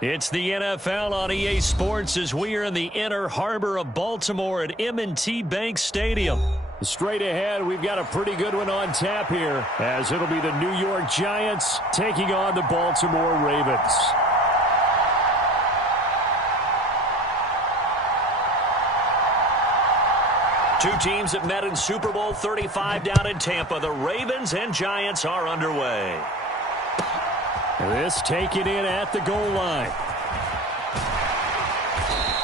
It's the NFL on EA Sports as we are in the inner harbor of Baltimore at M&T Bank Stadium. Straight ahead, we've got a pretty good one on tap here, as it'll be the New York Giants taking on the Baltimore Ravens. Two teams that met in Super Bowl 35 down in Tampa. The Ravens and Giants are underway. This taken in at the goal line.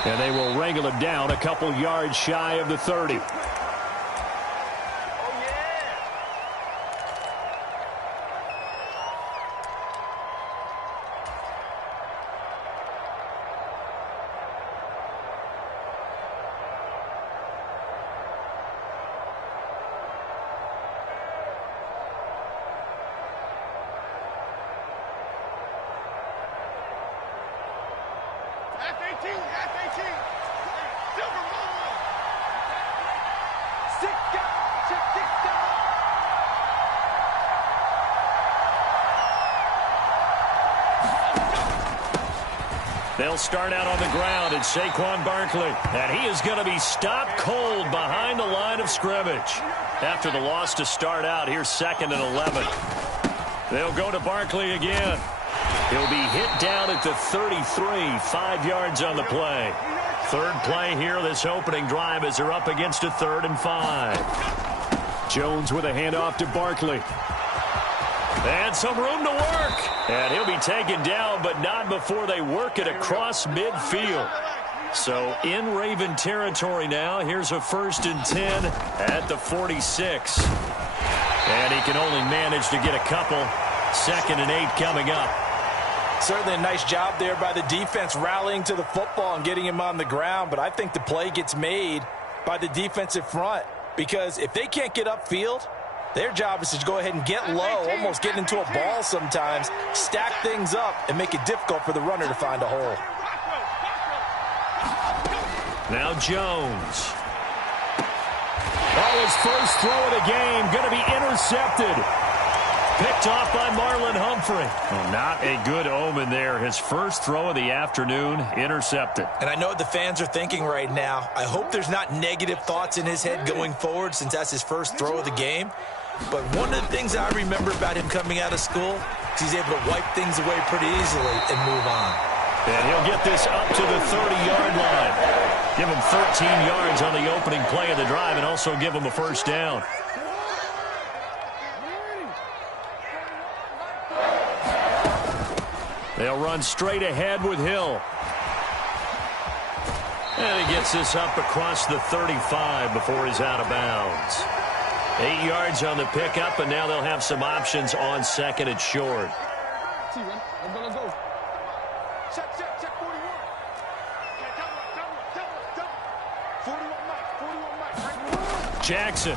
And they will wrangle it down a couple yards shy of the 30. They'll start out on the ground, it's Saquon Barkley. And he is going to be stopped cold behind the line of scrimmage. After the loss to start out, here's 2nd and 11. They'll go to Barkley again. He'll be hit down at the 33, 5 yards on the play. Third play here, this opening drive, as they're up against a 3rd and 5. Jones with a handoff to Barkley. And some room to work. And he'll be taken down, but not before they work it across midfield. So in Raven territory now. Here's a 1st and 10 at the 46. And he can only manage to get a couple. 2nd and 8 coming up. Certainly a nice job there by the defense rallying to the football and getting him on the ground. But I think the play gets made by the defensive front. Because if they can't get upfield, their job is to go ahead and get low, almost get into a ball sometimes, stack things up, and make it difficult for the runner to find a hole. Now Jones. Oh, his first throw of the game going to be intercepted. Picked off by Marlon Humphrey. Well, not a good omen there. His first throw of the afternoon intercepted. And I know what the fans are thinking right now. I hope there's not negative thoughts in his head going forward since that's his first throw of the game. But one of the things I remember about him coming out of school is he's able to wipe things away pretty easily and move on. And he'll get this up to the 30-yard line. Give him 13 yards on the opening play of the drive and also give him a first down. They'll run straight ahead with Hill. And he gets this up across the 35 before he's out of bounds. 8 yards on the pickup, and now they'll have some options on 2nd and short. Jackson.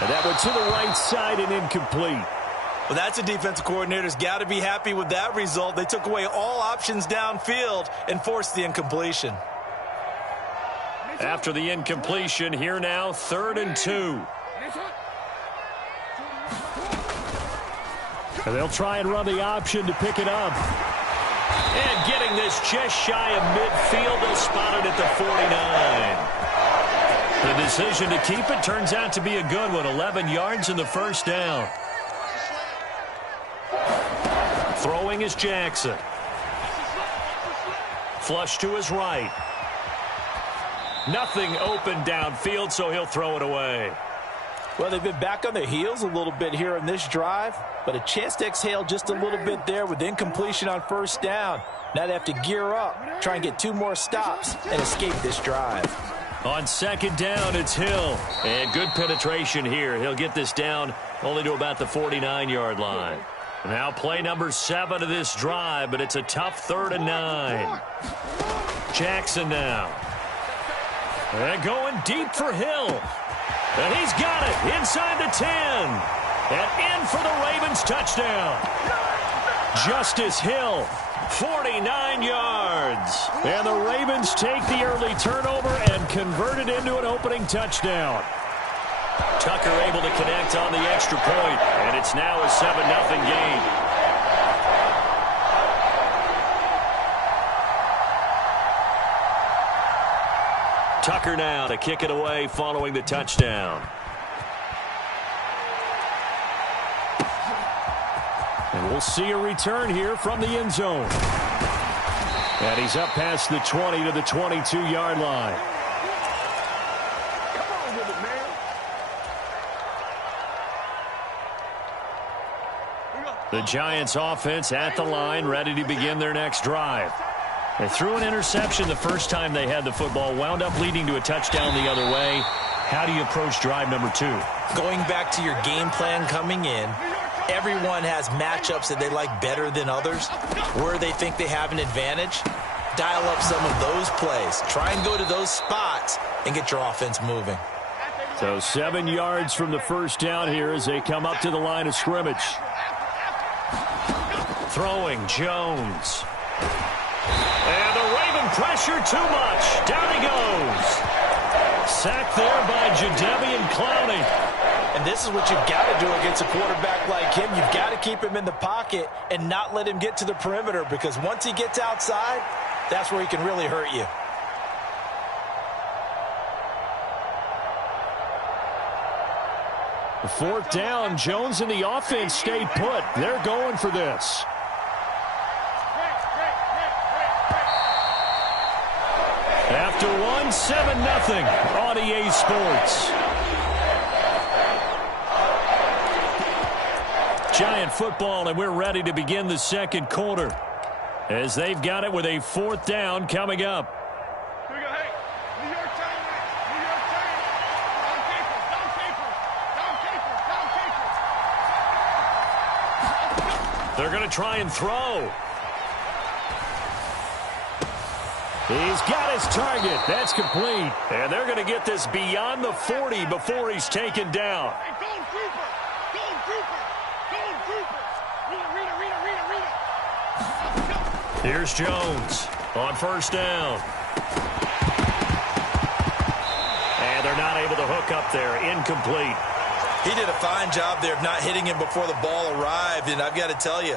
And that went to the right side and incomplete. Well, that's a defensive coordinator's got to be happy with that result. They took away all options downfield and forced the incompletion. After the incompletion, here now, 3rd and 2. And they'll try and run the option to pick it up. And getting this just shy of midfield, they'll spot it at the 49. The decision to keep it turns out to be a good one. 11 yards in the first down. Throwing is Jackson. Flush to his right. Nothing open downfield, so he'll throw it away. Well, they've been back on their heels a little bit here in this drive, but a chance to exhale just a little bit there with incompletion on first down. Now they have to gear up, try and get 2 more stops, and escape this drive. On 2nd down, it's Hill. And good penetration here. He'll get this down only to about the 49-yard line. Now play number 7 of this drive, but it's a tough 3rd and 9. Jackson now. And going deep for Hill. And he's got it inside the 10. And in for the Ravens touchdown. Justice Hill, 49 yards. And the Ravens take the early turnover and convert it into an opening touchdown. Tucker able to connect on the extra point, and it's now a 7-0 game. Tucker now to kick it away following the touchdown. And we'll see a return here from the end zone. And he's up past the 20 to the 22-yard line. The Giants offense at the line, ready to begin their next drive. They threw an interception the first time they had the football, wound up leading to a touchdown the other way. How do you approach drive number 2? Going back to your game plan coming in, everyone has matchups that they like better than others. Where they think they have an advantage, dial up some of those plays. Try and go to those spots and get your offense moving. So 7 yards from the first down here as they come up to the line of scrimmage. Throwing Jones. And the Raven pressure too much. Down he goes. Sacked there by Jadeveon Clowney. And this is what you've got to do against a quarterback like him. You've got to keep him in the pocket and not let him get to the perimeter, because once he gets outside, that's where he can really hurt you. The fourth down, Jones and the offense stayed put. They're going for this. After 7-0 on EA Sports. Giant football, and we're ready to begin the second quarter as they've got it with a fourth down coming up. They're going to try and throw. He's got his target. That's complete. And they're going to get this beyond the 40 before he's taken down. Here's Jones on first down. And they're not able to hook up there. Incomplete. He did a fine job there of not hitting him before the ball arrived, and I've got to tell you,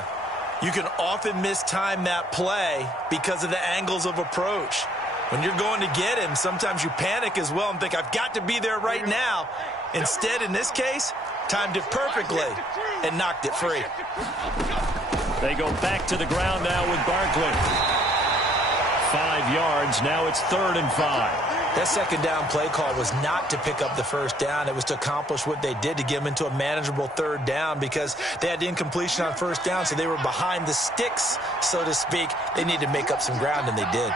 you can often mistime that play because of the angles of approach. When you're going to get him, sometimes you panic as well and think, I've got to be there right now. Instead, in this case, timed it perfectly and knocked it free. They go back to the ground now with Barkley. 5 yards. Now it's 3rd and 5. That second down play call was not to pick up the first down. It was to accomplish what they did, to get them into a manageable 3rd down, because they had the incompletion on first down, so they were behind the sticks, so to speak. They needed to make up some ground, and they did.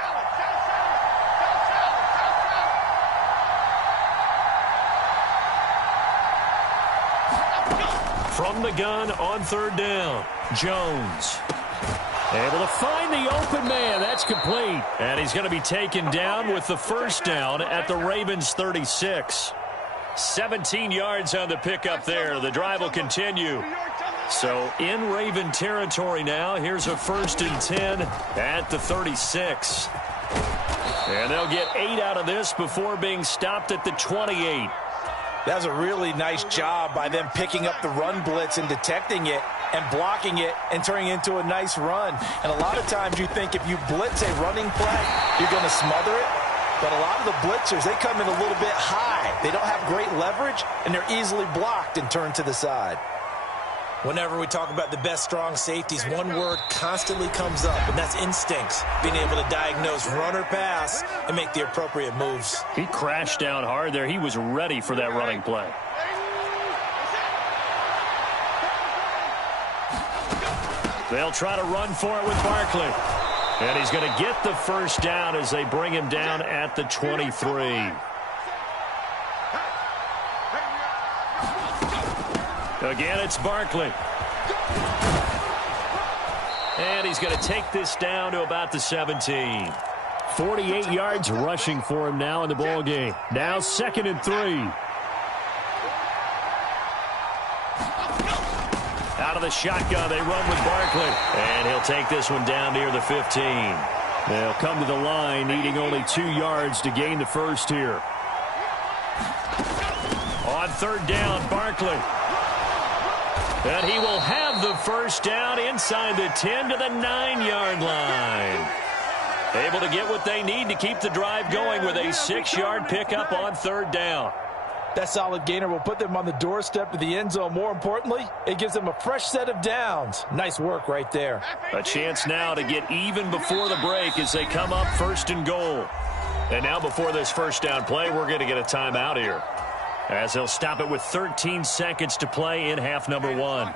From the gun on 3rd down, Jones. Able to find the open man. That's complete. And he's going to be taken down with the first down at the Ravens 36. 17 yards on the pickup there. The drive will continue. So in Raven territory now. Here's a 1st and 10 at the 36. And they'll get 8 out of this before being stopped at the 28. That was a really nice job by them picking up the run blitz and detecting it and blocking it and turning it into a nice run. And a lot of times you think if you blitz a running play, you're going to smother it. But a lot of the blitzers, they come in a little bit high. They don't have great leverage, and they're easily blocked and turned to the side. Whenever we talk about the best strong safeties, one word constantly comes up, and that's instincts. Being able to diagnose run or pass and make the appropriate moves. He crashed down hard there. He was ready for that running play. They'll try to run for it with Barkley. And he's going to get the first down as they bring him down at the 23. Again, it's Barkley. And he's going to take this down to about the 17. 48 yards rushing for him now in the ball game. Now 2nd and 3. Out of the shotgun, they run with Barkley. And he'll take this one down near the 15. They'll come to the line, needing only 2 yards to gain the first here. On 3rd down, Barkley. And he will have the first down inside the 10 to the 9-yard line. Able to get what they need to keep the drive going with a 6-yard pickup on 3rd down. That solid gainer will put them on the doorstep of the end zone. More importantly, it gives them a fresh set of downs. Nice work right there. A chance now to get even before the break as they come up 1st and goal. And now before this first down play, we're going to get a timeout here, as he'll stop it with 13 seconds to play in half number 1.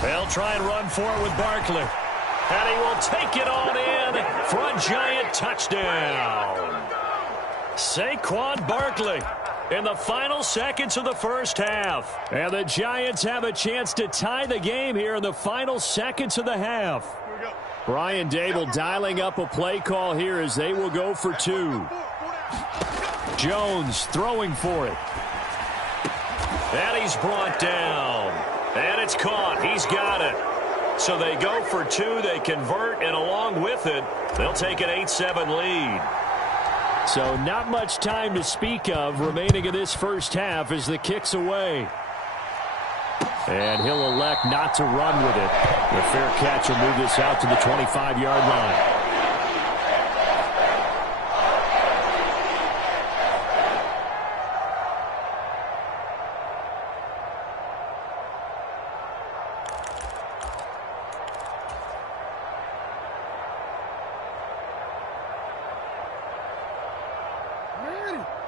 They'll try and run for it with Barkley. And he will take it on in for a giant touchdown. Saquon Barkley in the final seconds of the first half. And the Giants have a chance to tie the game here in the final seconds of the half. Brian Dable dialing up a play call here as they will go for 2. Jones throwing for it. And he's brought down. And it's caught. He's got it. So they go for 2. They convert, and along with it, they'll take an 8-7 lead. So not much time to speak of remaining in this first half as the kick's away. And he'll elect not to run with it. The fair catch will move this out to the 25-yard line.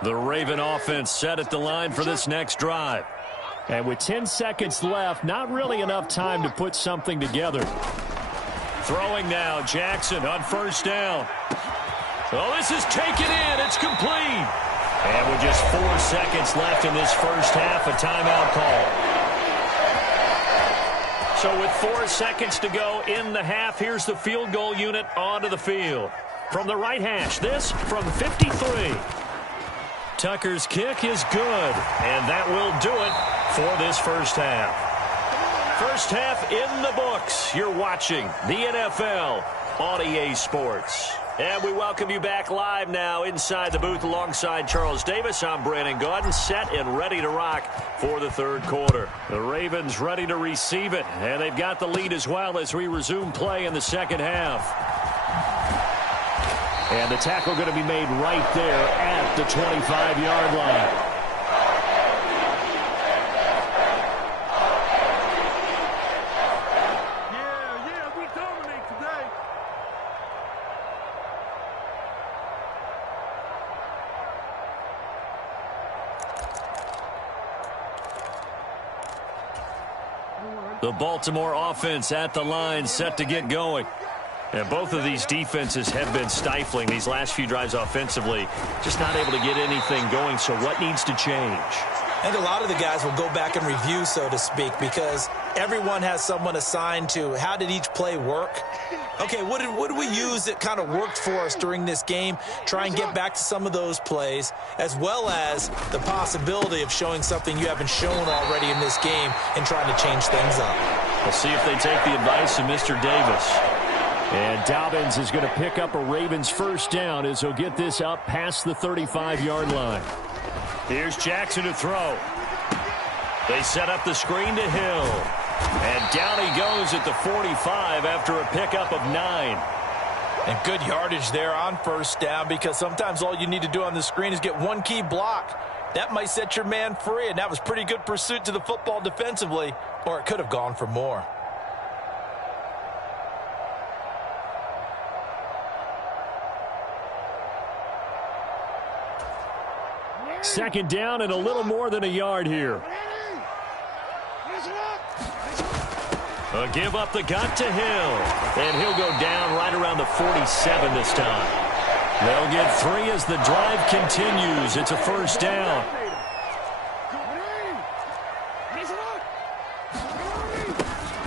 The Raven offense set at the line for this next drive. And with 10 seconds left, not really enough time to put something together. Throwing now, Jackson on 1st down. Oh, this is taken in. It's complete. And with just 4 seconds left in this first half, a timeout call. So with 4 seconds to go in the half, here's the field goal unit onto the field. From the right hash, this from 53. Tucker's kick is good, and that will do it for this first half. First half in the books. You're watching the NFL on EA Sports. And we welcome you back live now inside the booth alongside Charles Davis. I'm Brandon Gaudin, set and ready to rock for the 3rd quarter. The Ravens ready to receive it, and they've got the lead as well as we resume play in the second half. And the tackle going to be made right there at the 25-yard line. Yeah, we dominate today. The Baltimore offense at the line, set to get going. And both of these defenses have been stifling these last few drives offensively. Just not able to get anything going, so what needs to change? I think a lot of the guys will go back and review, so to speak, because everyone has someone assigned to how did each play work. Okay, what did we use that kind of worked for us during this game? Try and get back to some of those plays, as well as the possibility of showing something you haven't shown already in this game and trying to change things up. We'll see if they take the advice of Mr. Davis. And Dobbins is going to pick up a Ravens first down as he'll get this up past the 35-yard line. Here's Jackson to throw. They set up the screen to Hill. And down he goes at the 45 after a pickup of 9. And good yardage there on 1st down, because sometimes all you need to do on the screen is get one key block. That might set your man free, and that was pretty good pursuit to the football defensively, or it could have gone for more. Second down and a little more than a yard here. A give up the gut to Hill. And he'll go down right around the 47 this time. They'll get 3 as the drive continues. It's a first down.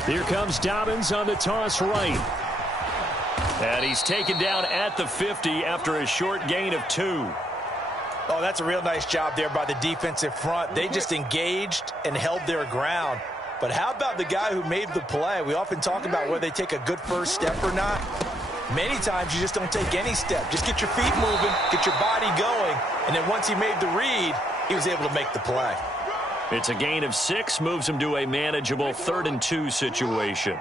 Here comes Dobbins on the toss right. And he's taken down at the 50 after a short gain of 2. Oh, that's a real nice job there by the defensive front. They just engaged and held their ground. But how about the guy who made the play? We often talk about whether they take a good first step or not. Many times you just don't take any step. Just get your feet moving, get your body going, and then once he made the read, he was able to make the play. It's a gain of 6, moves him to a manageable 3rd and 2 situation.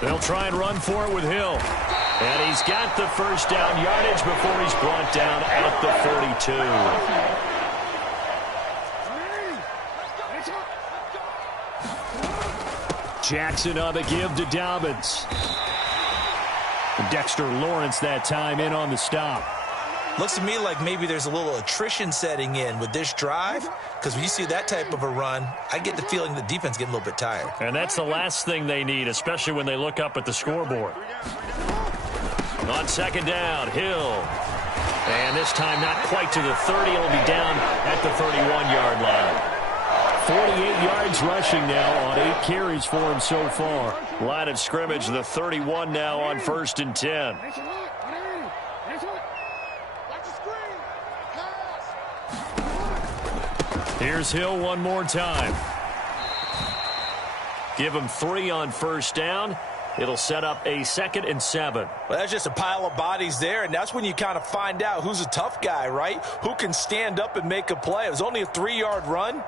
They'll try and run for it with Hill. And he's got the first down yardage before he's brought down at the 42. Jackson on the give to Dobbins. Dexter Lawrence that time in on the stop. Looks to me like maybe there's a little attrition setting in with this drive, because when you see that type of a run, I get the feeling the defense getting a little bit tired. And that's the last thing they need, especially when they look up at the scoreboard. On 2nd down, Hill. And this time not quite to the 30. It'll be down at the 31-yard line. 48 yards rushing now on 8 carries for him so far. Line of scrimmage, the 31 now on 1st and 10. Here's Hill one more time. Give him 3 on 1st down. It'll set up a 2nd and 7. Well, that's just a pile of bodies there, and that's when you kind of find out who's a tough guy, right? Who can stand up and make a play. It was only a 3-yard run,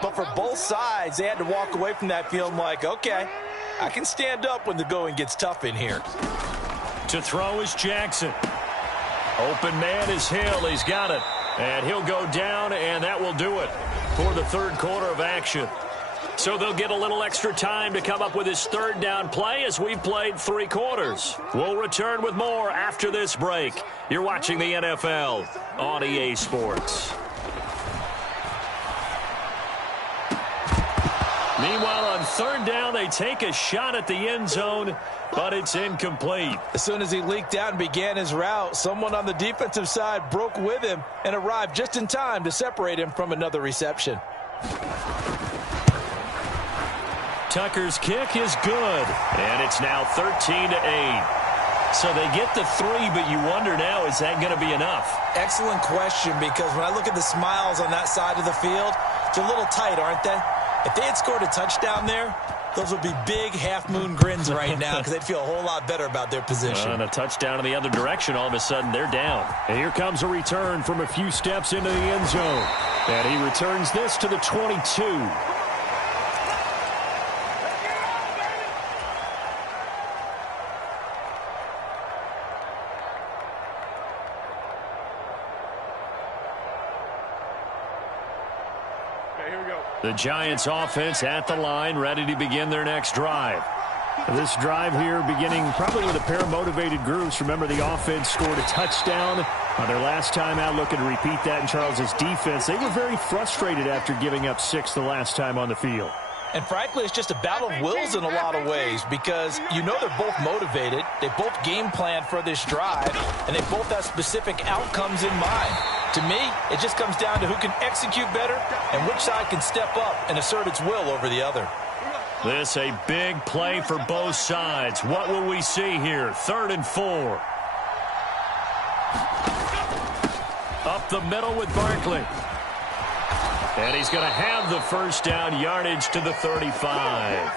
but for both sides, they had to walk away from that feeling like, okay, I can stand up when the going gets tough in here. To throw is Jackson. Open man is Hill. He's got it. And he'll go down, and that will do it for the 3rd quarter of action. So they'll get a little extra time to come up with his 3rd down play as we've played 3 quarters. We'll return with more after this break. You're watching the NFL on EA Sports. Meanwhile, on 3rd down, they take a shot at the end zone, but it's incomplete. As soon as he leaked out and began his route, someone on the defensive side broke with him and arrived just in time to separate him from another reception. Tucker's kick is good, and it's now 13-8. So they get the 3, but you wonder now, is that going to be enough? Excellent question, because when I look at the smiles on that side of the field, they're a little tight, aren't they? If they had scored a touchdown there, those would be big half-moon grins right now because they'd feel a whole lot better about their position. And a touchdown in the other direction, all of a sudden they're down. And here comes a return from a few steps into the end zone. And he returns this to the 22. The Giants offense at the line, ready to begin their next drive. This drive here beginning probably with a pair of motivated groups. Remember, the offense scored a touchdown on their last time out. Looking to repeat that in Charles's defense. They were very frustrated after giving up 6 the last time on the field. And frankly, it's just a battle of wills in a lot of ways because you know they're both motivated. They both game plan for this drive, and they both have specific outcomes in mind. To me, it just comes down to who can execute better and which side can step up and assert its will over the other. This a big play for both sides. What will we see here? 3rd and 4. Up the middle with Barkley. And he's going to have the first down yardage to the 35.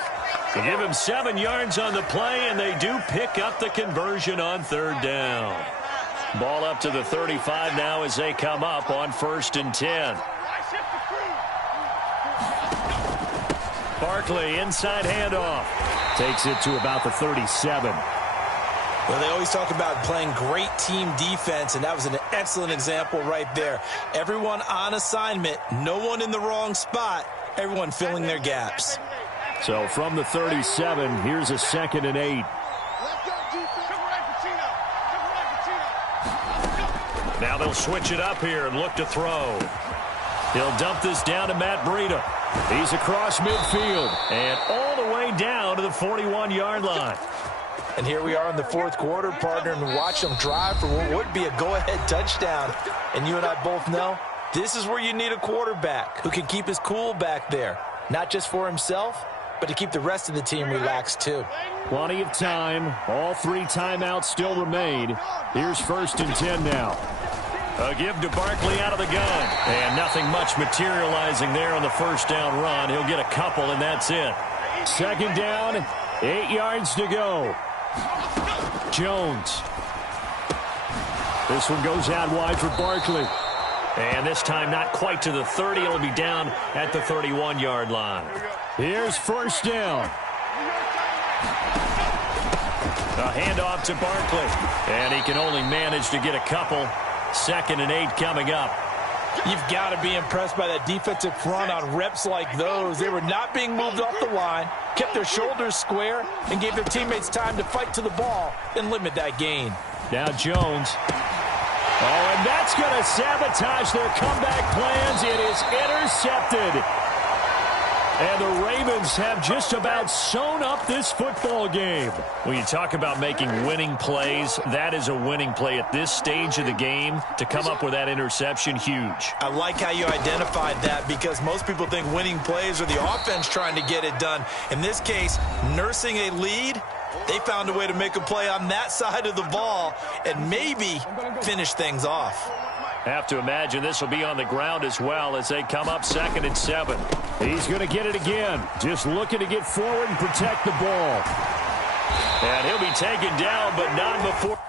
They give him 7 yards on the play, and they do pick up the conversion on 3rd down. Ball up to the 35 now as they come up on 1st and 10. Barkley, inside handoff. Takes it to about the 37. Well, they always talk about playing great team defense, and that was an excellent example right there. Everyone on assignment, no one in the wrong spot, everyone filling their gaps. So from the 37, here's a 2nd and 8. Now they'll switch it up here and look to throw. He'll dump this down to Matt Breida. He's across midfield. And all the way down to the 41-yard line. And here we are in the 4th quarter, partner, and watch them drive for what would be a go-ahead touchdown. And you and I both know this is where you need a quarterback who can keep his cool back there. Not just for himself, but to keep the rest of the team relaxed too. Plenty of time. All 3 timeouts still remain. Here's 1st and 10 now. A give to Barkley out of the gun. And nothing much materializing there on the first down run. He'll get a couple, and that's it. 2nd down, 8 yards to go. Jones. This one goes out wide for Barkley. And this time not quite to the 30. It'll be down at the 31-yard line. Here's first down. A handoff to Barkley. And he can only manage to get a couple. 2nd and 8 coming up. You've got to be impressed by that defensive front on reps like those. They were not being moved off the line, kept their shoulders square, and gave their teammates time to fight to the ball and limit that gain. Now Jones. Oh, and that's going to sabotage their comeback plans. It is intercepted. And the Ravens have just about sewn up this football game. When you talk about making winning plays, that is a winning play at this stage of the game. To come up with that interception, huge. I like how you identified that, because most people think winning plays are the offense trying to get it done. In this case, nursing a lead, they found a way to make a play on that side of the ball and maybe finish things off. Have to imagine this will be on the ground as well as they come up 2nd and 7. He's going to get it again. Just looking to get forward and protect the ball. And he'll be taken down, but not before.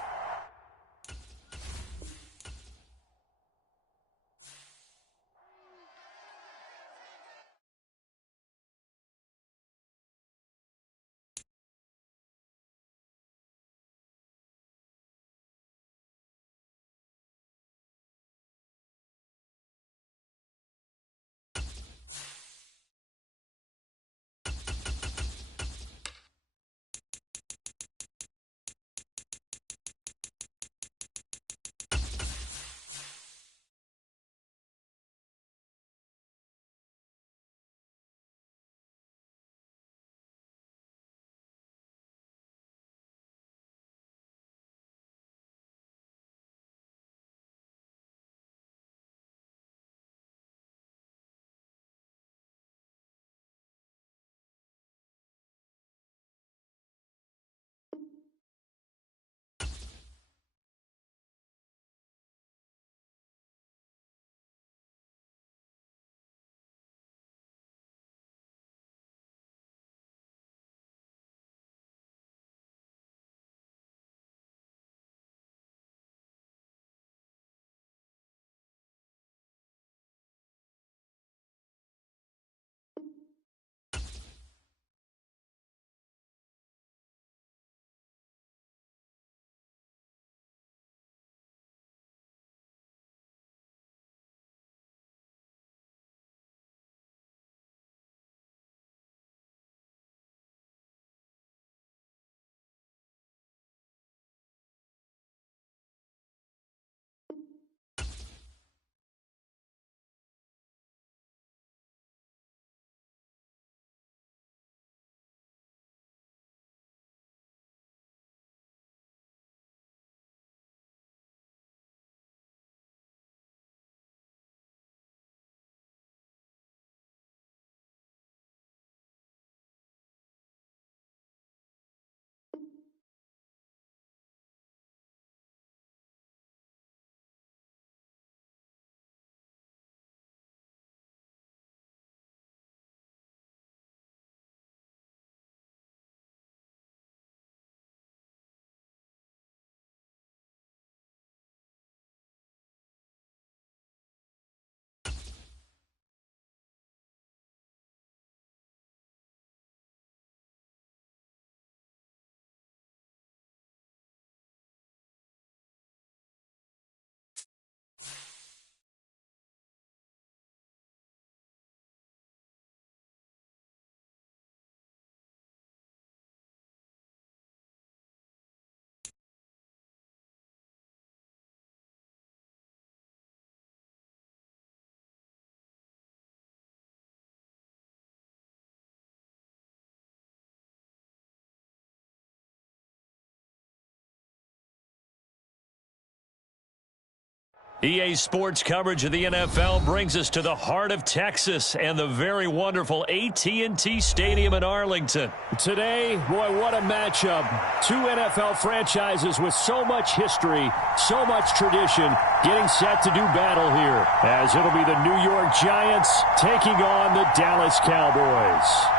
EA Sports coverage of the NFL brings us to the heart of Texas and the very wonderful AT&T Stadium in Arlington. Today, boy, what a matchup. Two NFL franchises with so much history, so much tradition, getting set to do battle here, as it'll be the New York Giants taking on the Dallas Cowboys.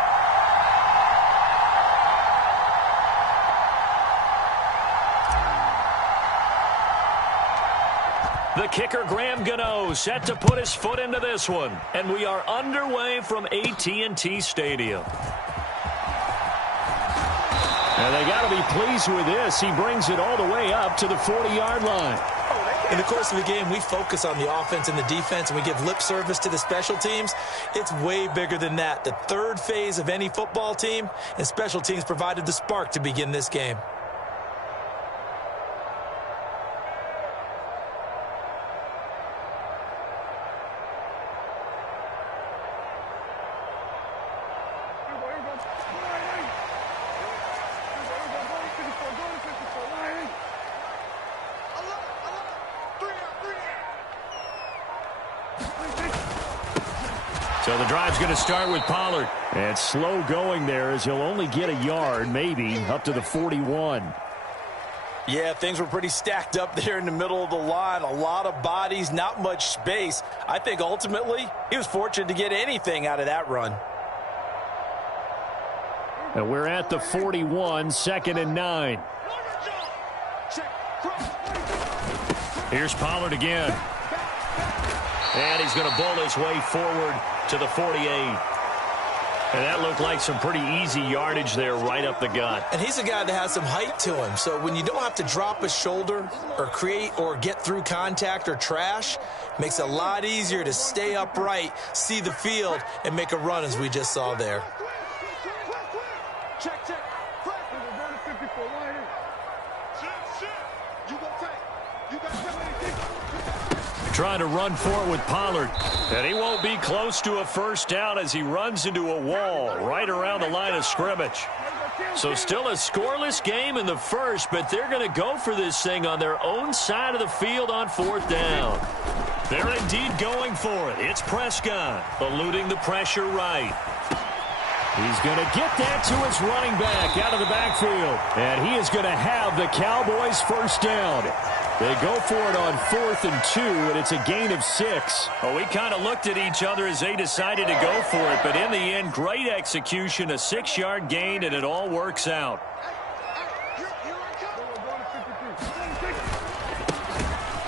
The kicker, Graham Gano, set to put his foot into this one. And we are underway from AT&T Stadium. And they got to be pleased with this. He brings it all the way up to the 40-yard line. In the course of the game, we focus on the offense and the defense, and we give lip service to the special teams. It's way bigger than that. The third phase of any football team, and special teams provided the spark to begin this game. So the drive's going to start with Pollard. And slow going there as he'll only get a yard, maybe, up to the 41. Yeah, things were pretty stacked up there in the middle of the line. A lot of bodies, not much space. I think ultimately he was fortunate to get anything out of that run. And we're at the 41, 2nd and 9. Here's Pollard again. And he's going to bowl his way forward to the 48. And that looked like some pretty easy yardage there right up the gut. And he's a guy that has some height to him. So when you don't have to drop a shoulder or create or get through contact or trash, makes it a lot easier to stay upright, see the field, and make a run as we just saw there. Check. Trying to run for it with Pollard. And he won't be close to a first down as he runs into a wall right around the line of scrimmage. So still a scoreless game in the first, but they're going to go for this thing on their own side of the field on 4th down. They're indeed going for it. It's Prescott eluding the pressure right. He's going to get that to his running back out of the backfield. And he is going to have the Cowboys first down. They go for it on 4th and 2, and it's a gain of 6. Well, we kind of looked at each other as they decided to go for it, but in the end, great execution, a 6-yard gain, and it all works out.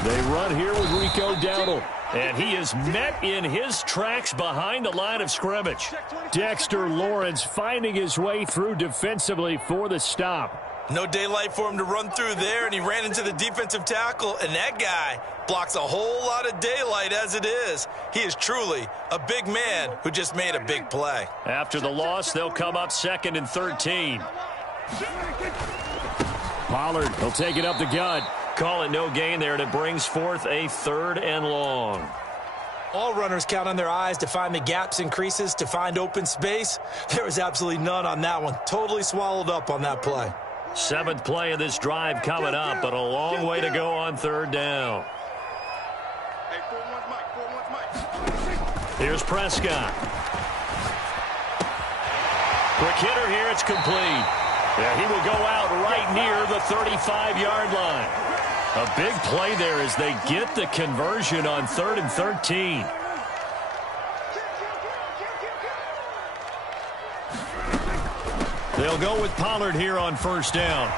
They run here with Rico Dowdle. And he is met in his tracks behind the line of scrimmage. Dexter Lawrence finding his way through defensively for the stop. No daylight for him to run through there, and he ran into the defensive tackle, and that guy blocks a whole lot of daylight as it is. He is truly a big man who just made a big play. After the loss, they'll come up 2nd and 13. Pollard, he'll take it up the gut. Call it no gain there, and it brings forth a 3rd and long. All runners count on their eyes to find the gaps and creases, to find open space. There was absolutely none on that one. Totally swallowed up on that play. 7th play of this drive coming up, but a long way to go on 3rd down. Here's Prescott. Quick hitter here, it's complete. Yeah, he will go out right near the 35-yard line. A big play there as they get the conversion on 3rd and 13. They'll go with Pollard here on 1st down.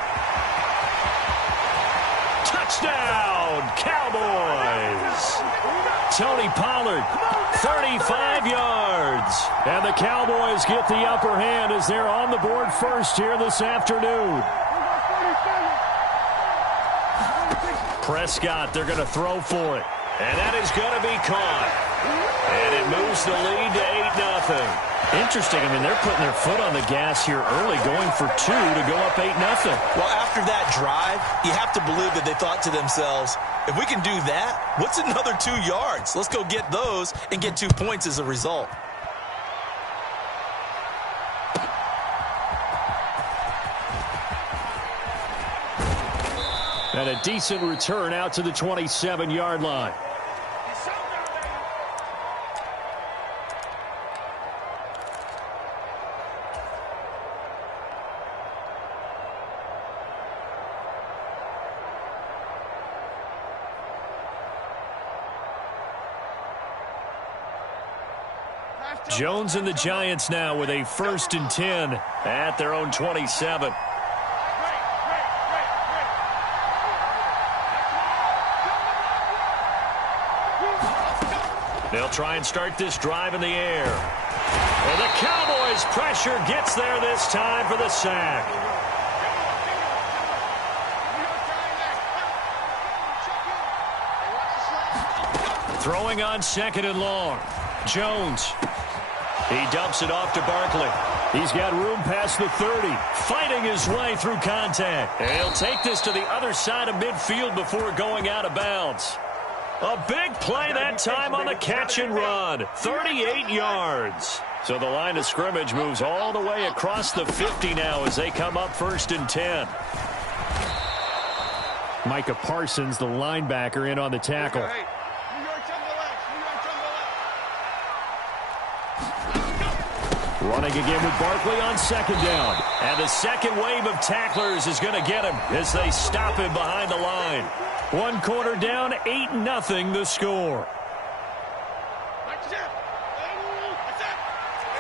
Touchdown, Cowboys! Tony Pollard, 35 yards. And the Cowboys get the upper hand as they're on the board first here this afternoon. Prescott, they're going to throw for it. And that is going to be caught. And it moves the lead to 8-0. Interesting. I mean, they're putting their foot on the gas here early, going for 2 to go up 8-0. Well, after that drive, you have to believe that they thought to themselves, if we can do that, what's another 2 yards? Let's go get those and get 2 points as a result. And a decent return out to the 27-yard line. Jones and the Giants now with a 1st and 10 at their own 27. They'll try and start this drive in the air. And the Cowboys' pressure gets there this time for the sack. Throwing on 2nd and long. Jones. He dumps it off to Barkley. He's got room past the 30. Fighting his way through contact. And he'll take this to the other side of midfield before going out of bounds. A big play that time on the catch and run. 38 yards. So the line of scrimmage moves all the way across the 50 now as they come up 1st and 10. Micah Parsons, the linebacker, in on the tackle. Running again with Barkley on 2nd down. And the second wave of tacklers is going to get him as they stop him behind the line. 1 quarter down, 8-0 the score.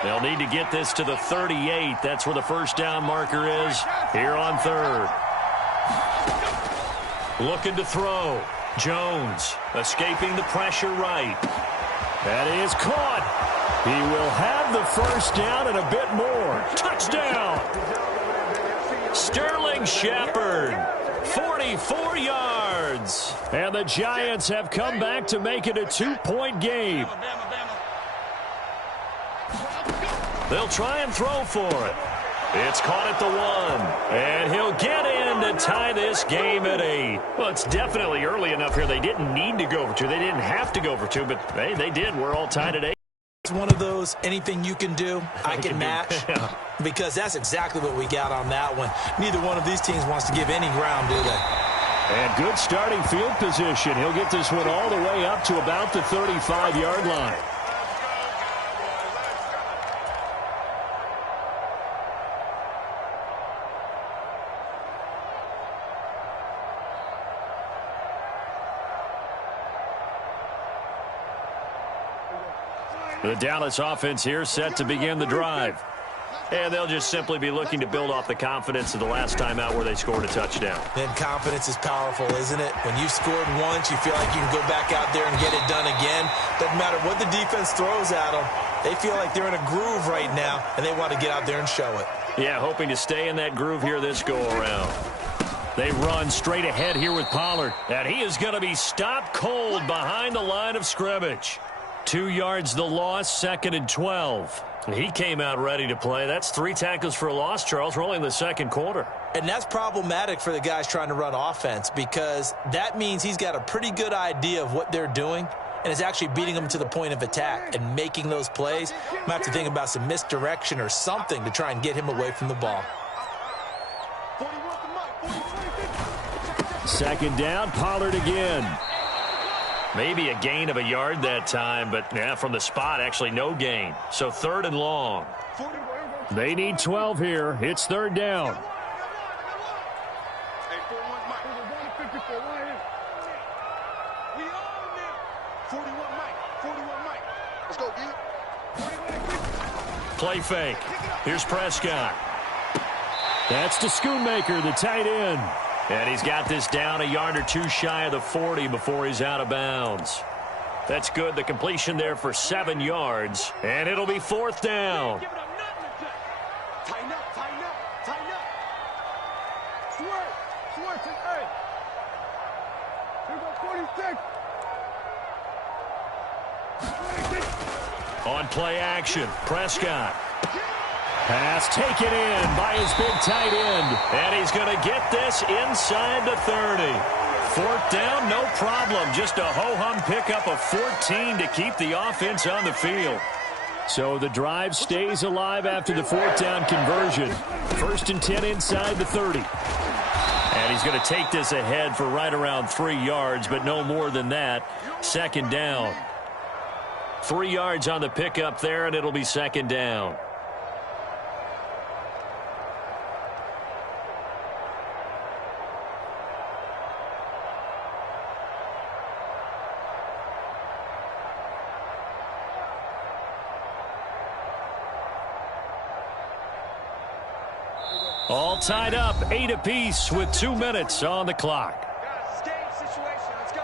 They'll need to get this to the 38. That's where the first down marker is here on 3rd. Looking to throw. Jones escaping the pressure right. That is caught. He will have the first down and a bit more. Touchdown! Sterling Shepard, 44 yards. And the Giants have come back to make it a 2-point game. They'll try and throw for it. It's caught at the 1. And he'll get in to tie this game at 8. Well, it's definitely early enough here. They didn't need to go for 2. They didn't have to go for 2, but they did. We're all tied at 8. It's one of those anything you can do, I can match, because that's exactly what we got on that one. Neither one of these teams wants to give any ground, do they? And good starting field position. He'll get this one all the way up to about the 35-yard line. The Dallas offense here set to begin the drive. And they'll just simply be looking to build off the confidence of the last time out where they scored a touchdown. Then confidence is powerful, isn't it? When you've scored once, you feel like you can go back out there and get it done again. Doesn't matter what the defense throws at them. They feel like they're in a groove right now, and they want to get out there and show it. Yeah, hoping to stay in that groove here this go-around. They run straight ahead here with Pollard. And he is going to be stopped cold behind the line of scrimmage. 2 yards the loss, 2nd and 12. He came out ready to play. That's 3 tackles for a loss, Charles, rolling the 2nd quarter. And that's problematic for the guys trying to run offense, because that means he's got a pretty good idea of what they're doing and is actually beating them to the point of attack and making those plays. Might have to think about some misdirection or something to try and get him away from the ball. 2nd down, Pollard again. Maybe a gain of a yard that time, but yeah, from the spot, actually no gain. So 3rd and long. They need 12 here. It's 3rd down. Play fake. Here's Prescott. That's to Schoonmaker, the tight end. And he's got this down a yard or 2 shy of the 40 before he's out of bounds. That's good. The completion there for 7 yards. And it'll be 4th down. Tighten up, tighten up, tighten up. Swerve, hey. Here go 46. On play action, Prescott. Pass taken in by his big tight end. And he's going to get this inside the 30. 4th down, no problem. Just a ho-hum pickup of 14 to keep the offense on the field. So the drive stays alive after the 4th down conversion. 1st and 10 inside the 30. And he's going to take this ahead for right around 3 yards, but no more than that. 2nd down. 3 yards on the pickup there, and it'll be 2nd down. All tied up, 8 apiece with 2 minutes on the clock. Guys, it's game situation. Let's go.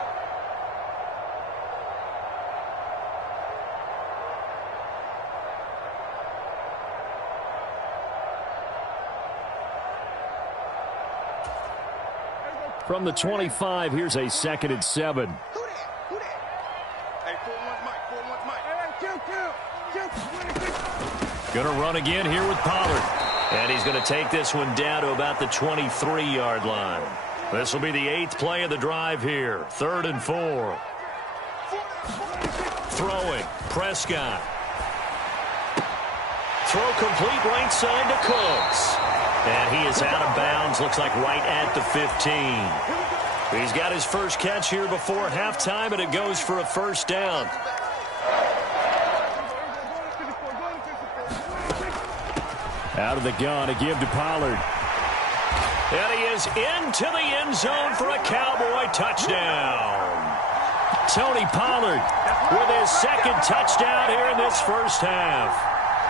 From the 25, here's a 2nd and 7. Hey, 4-1's Mike. Going to run again here with Pollard. And he's going to take this one down to about the 23-yard line. This will be the 8th play of the drive here. 3rd and 4. Throwing. Prescott. Throw complete right side to Cooks. And he is out of bounds. Looks like right at the 15. He's got his first catch here before halftime, and it goes for a 1st down. Out of the gun to give to Pollard. And he is into the end zone for a Cowboy touchdown. Tony Pollard with his 2nd touchdown here in this first half.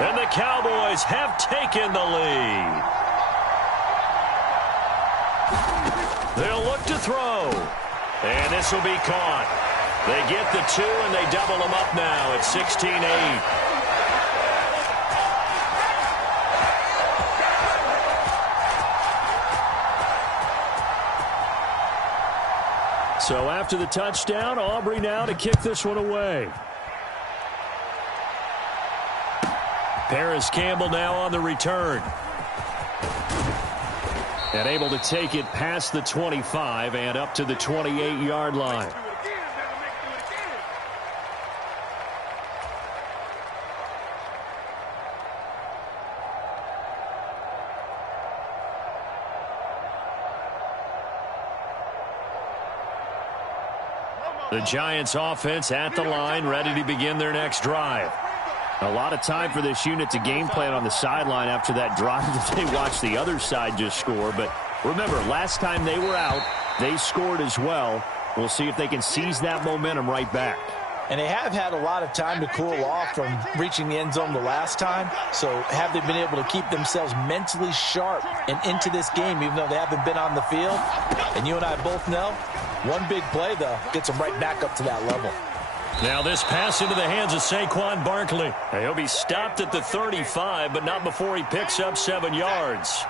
And the Cowboys have taken the lead. They'll look to throw. And this will be caught. They get the 2, and they double them up now at 16-8. So after the touchdown, Aubrey now to kick this one away. Paris Campbell now on the return. And able to take it past the 25 and up to the 28-yard line. The Giants offense at the line, ready to begin their next drive. A lot of time for this unit to game plan on the sideline after that drive that they watched the other side just score. But remember, last time they were out, they scored as well. We'll see if they can seize that momentum right back. And they have had a lot of time to cool off from reaching the end zone the last time. So have they been able to keep themselves mentally sharp and into this game, even though they haven't been on the field? And you and I both know, one big play, though, gets them right back up to that level. Now this pass into the hands of Saquon Barkley. He'll be stopped at the 35, but not before he picks up 7 yards.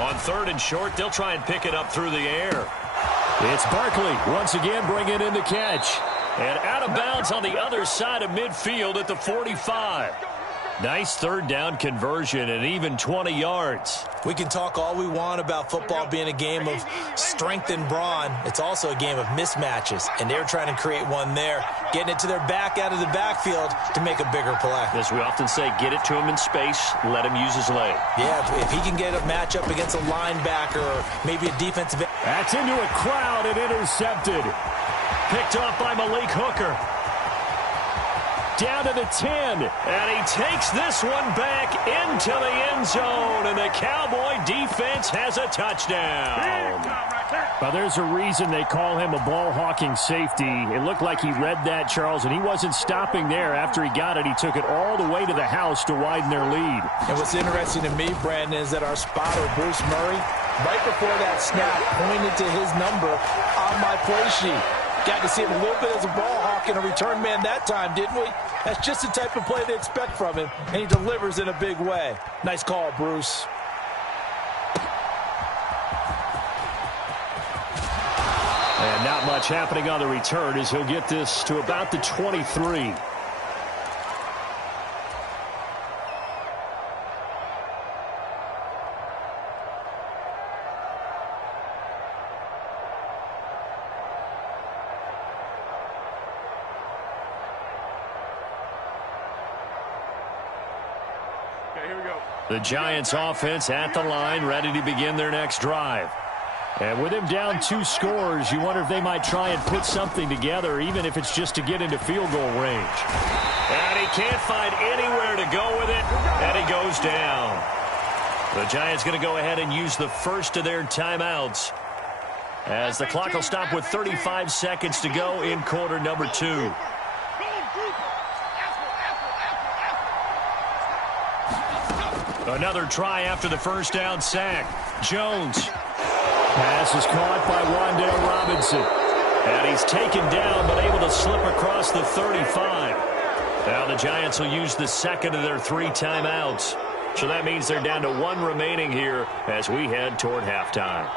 On 3rd and short, they'll try and pick it up through the air. It's Barkley once again bringing in the catch. And out of bounds on the other side of midfield at the 45. Nice 3rd down conversion and even 20 yards. We can talk all we want about football being a game of strength and brawn. It's also a game of mismatches, and they're trying to create one there, getting it to their back out of the backfield to make a bigger play. As we often say, get it to him in space, let him use his leg. Yeah, if he can get a matchup against a linebacker or maybe a defensive end. That's into a crowd and intercepted. Picked off by Malik Hooker. Down to the 10. And he takes this one back into the end zone. And the Cowboy defense has a touchdown. Well, there's a reason they call him a ball-hawking safety. It looked like he read that, Charles, and he wasn't stopping there. After he got it, he took it all the way to the house to widen their lead. And what's interesting to me, Brandon, is that our spotter, Bruce Murray, right before that snap, pointed to his number on my play sheet. Got to see him a little bit as a ball hawk and a return man that time, didn't we? That's just the type of play they expect from him, and he delivers in a big way. Nice call, Bruce. And not much happening on the return as he'll get this to about the 23. The Giants offense at the line, ready to begin their next drive. And with him down 2 scores, you wonder if they might try and put something together, even if it's just to get into field goal range. And he can't find anywhere to go with it, and he goes down. The Giants going to go ahead and use the first of their timeouts, as the clock will stop with 35 seconds to go in quarter number 2. Another try after the first down sack. Jones. Pass is caught by Wan'Dale Robinson. And he's taken down, but able to slip across the 35. Now the Giants will use the second of their 3 timeouts. So that means they're down to 1 remaining here as we head toward halftime.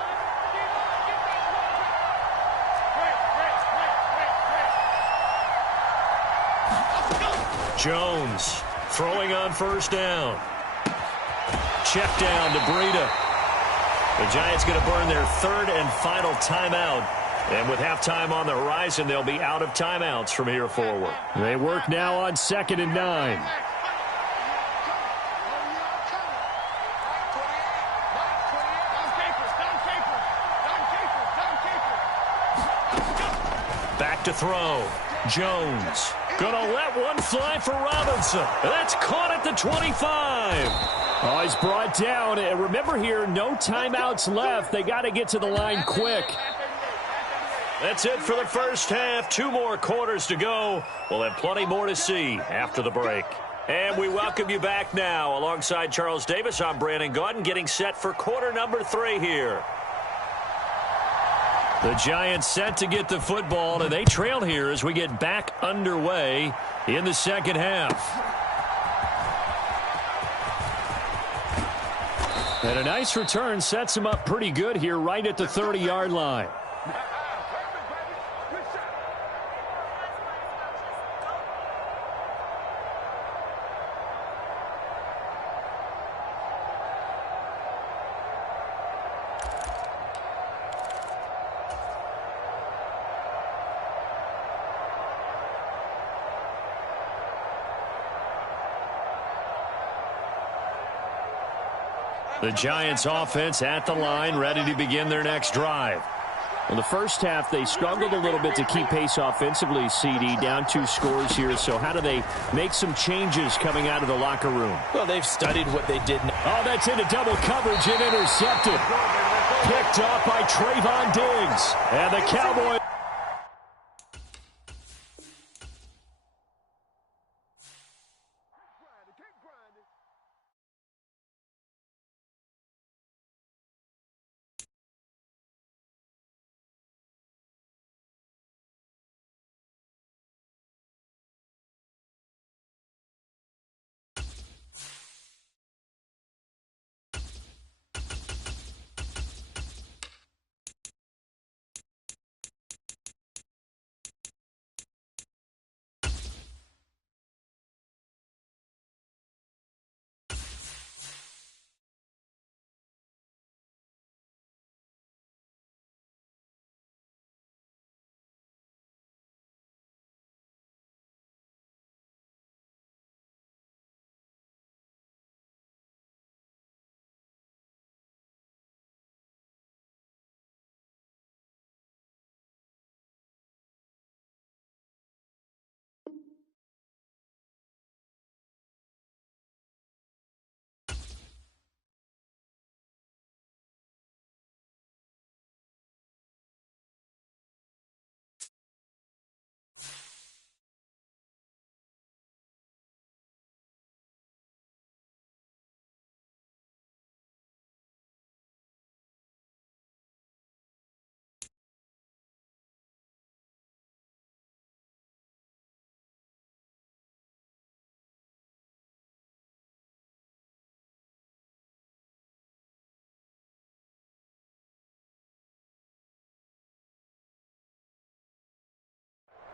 Jones throwing on first down. Check down to Breida. The Giants going to burn their 3rd and final timeout. And with halftime on the horizon, they'll be out of timeouts from here forward. They work now on 2nd and 9. Back to throw. Jones gonna let one fly for Robinson. That's caught at the 25. Oh, he's brought down. And remember here, no timeouts left. They got to get to the line quick. That's it for the first half. 2 more quarters to go. We'll have plenty more to see after the break. And we welcome you back now. Alongside Charles Davis, I'm Brandon Gaudin, getting set for quarter number 3 here. The Giants set to get the football, and they trail here as we get back underway in the second half. And a nice return sets him up pretty good here right at the 30-yard line. The Giants offense at the line, ready to begin their next drive. Well, the first half, they struggled a little bit to keep pace offensively, CD, down 2 scores here. So how do they make some changes coming out of the locker room? Well, they've studied what they did. Oh, that's into double coverage and intercepted. Picked off by Trayvon Diggs. And the Cowboys.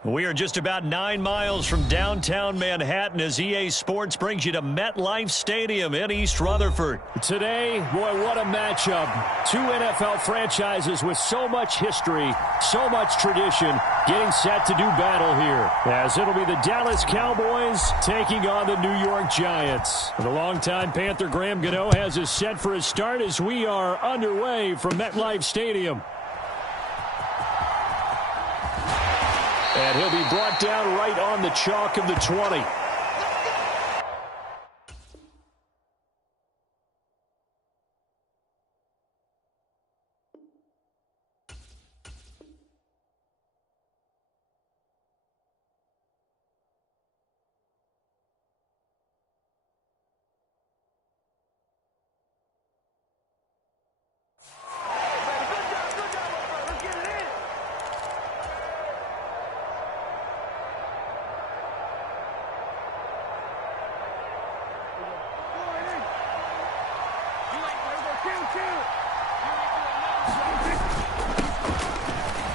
We are just about 9 miles from downtown Manhattan as EA Sports brings you to MetLife Stadium in East Rutherford. Today, boy, what a matchup. 2 NFL franchises with so much history, so much tradition, getting set to do battle here. As it'll be the Dallas Cowboys taking on the New York Giants. The longtime Panther Graham Gano has us set for his start as we are underway from MetLife Stadium. And he'll be brought down right on the chalk of the 20.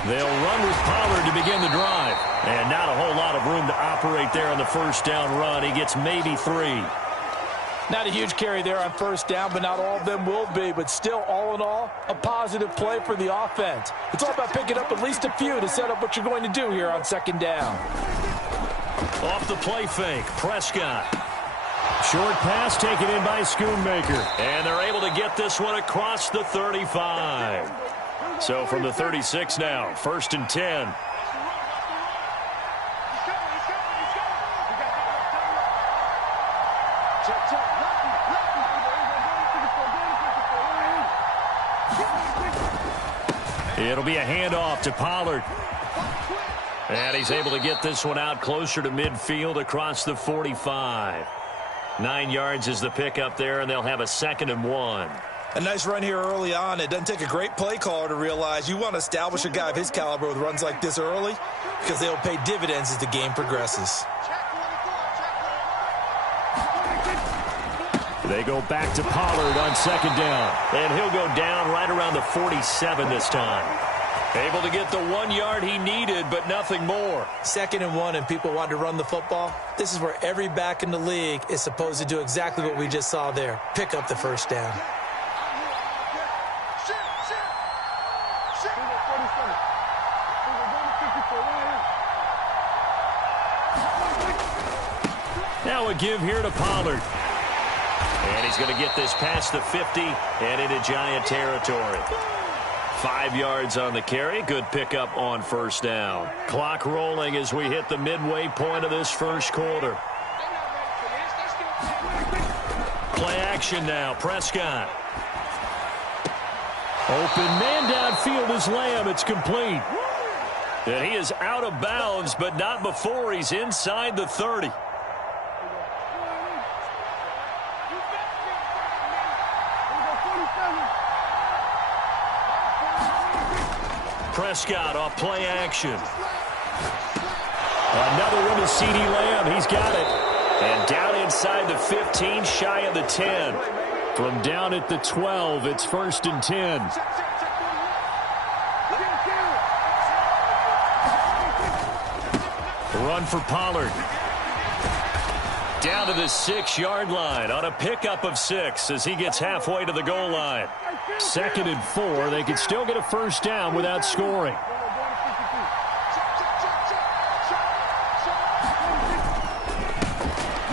They'll run with Pollard to begin the drive. And not a whole lot of room to operate there on the first down run. He gets maybe 3. Not a huge carry there on first down, but not all of them will be. But still, all in all, a positive play for the offense. It's all about picking up at least a few to set up what you're going to do here on second down. Off the play fake, Prescott. Short pass taken in by Schoonmaker. And they're able to get this one across the 35. So from the 36 now, 1st and 10. It'll be a handoff to Pollard. And he's able to get this one out closer to midfield across the 45. 9 yards is the pickup there, and they'll have a 2nd and 1. A nice run here early on. It doesn't take a great play caller to realize you want to establish a guy of his caliber with runs like this early because they'll pay dividends as the game progresses. They go back to Pollard on 2nd down. And he'll go down right around the 47 this time. Able to get the 1 yard he needed, but nothing more. 2nd and 1, and people want to run the football. This is where every back in the league is supposed to do exactly what we just saw there. Pick up the first down. Now a give here to Pollard. And he's going to get this past the 50 and into Giant territory. 5 yards on the carry. Good pickup on first down. Clock rolling as we hit the midway point of this first quarter. Play action now. Prescott. Open man downfield is Lamb. It's complete. And he is out of bounds, but not before he's inside the 30. Prescott off play action. Another one to CeeDee Lamb. He's got it. And down inside the 15, shy of the 10. From down at the 12, it's 1st and 10. Run for Pollard. Down to the 6-yard line on a pickup of 6 as he gets halfway to the goal line. 2nd and 4. They could still get a first down without scoring.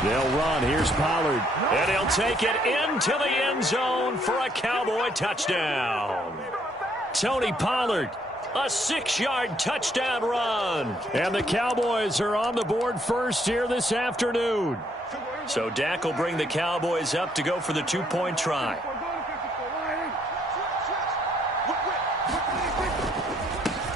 They'll run. Here's Pollard. And he'll take it into the end zone for a Cowboy touchdown. Tony Pollard, a 6-yard touchdown run. And the Cowboys are on the board first here this afternoon. So Dak will bring the Cowboys up to go for the 2-point try.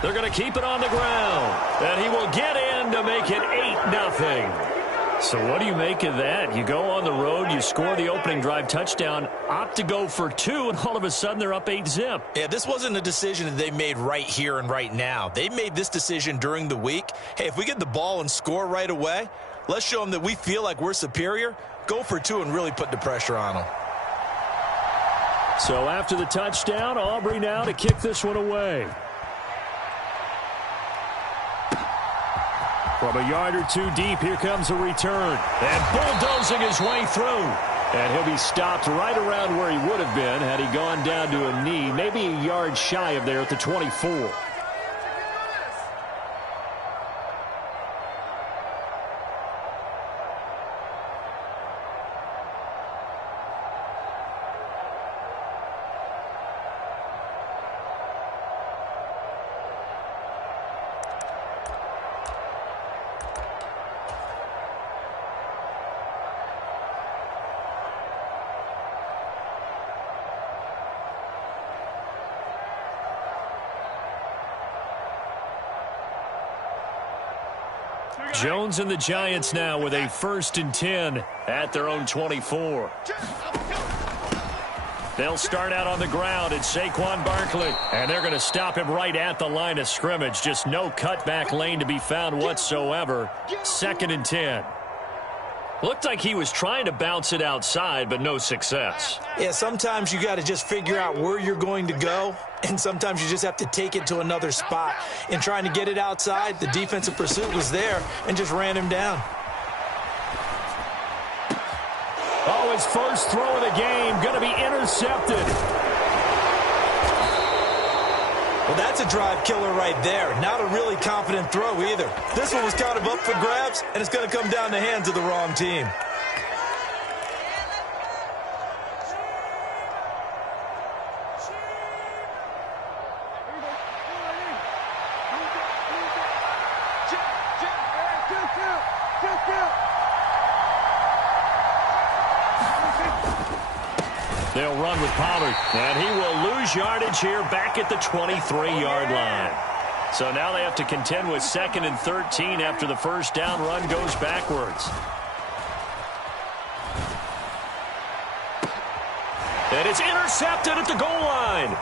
They're going to keep it on the ground. And he will get in to make it 8-0. So what do you make of that? You go on the road, you score the opening drive touchdown, opt to go for 2, and all of a sudden they're up 8-zip. Yeah, this wasn't a decision that they made right here and right now. They made this decision during the week. Hey, if we get the ball and score right away, let's show them that we feel like we're superior. Go for 2 and really put the pressure on them. So after the touchdown, Aubrey now to kick this one away. From a yard or 2 deep, here comes a return. And bulldozing his way through. And he'll be stopped right around where he would have been had he gone down to a knee, maybe a yard shy of there at the 24. Jones and the Giants now with a 1st and 10 at their own 24. They'll start out on the ground at Saquon Barkley. And they're going to stop him right at the line of scrimmage. Just no cutback lane to be found whatsoever. 2nd and 10. Looked like he was trying to bounce it outside, but no success. Yeah, sometimes you got to just figure out where you're going to go, and sometimes you just have to take it to another spot. In trying to get it outside, the defensive pursuit was there and just ran him down. Oh, his first throw of the game going to be intercepted. Well, that's a drive killer right there. Not a really confident throw either. This one was kind of up for grabs, and it's going to come down the hands of the wrong team. They'll run with Pollard, and he will lose yardage here back at the 23-yard line. So now they have to contend with 2nd and 13 after the first down run goes backwards. And it's intercepted at the goal line.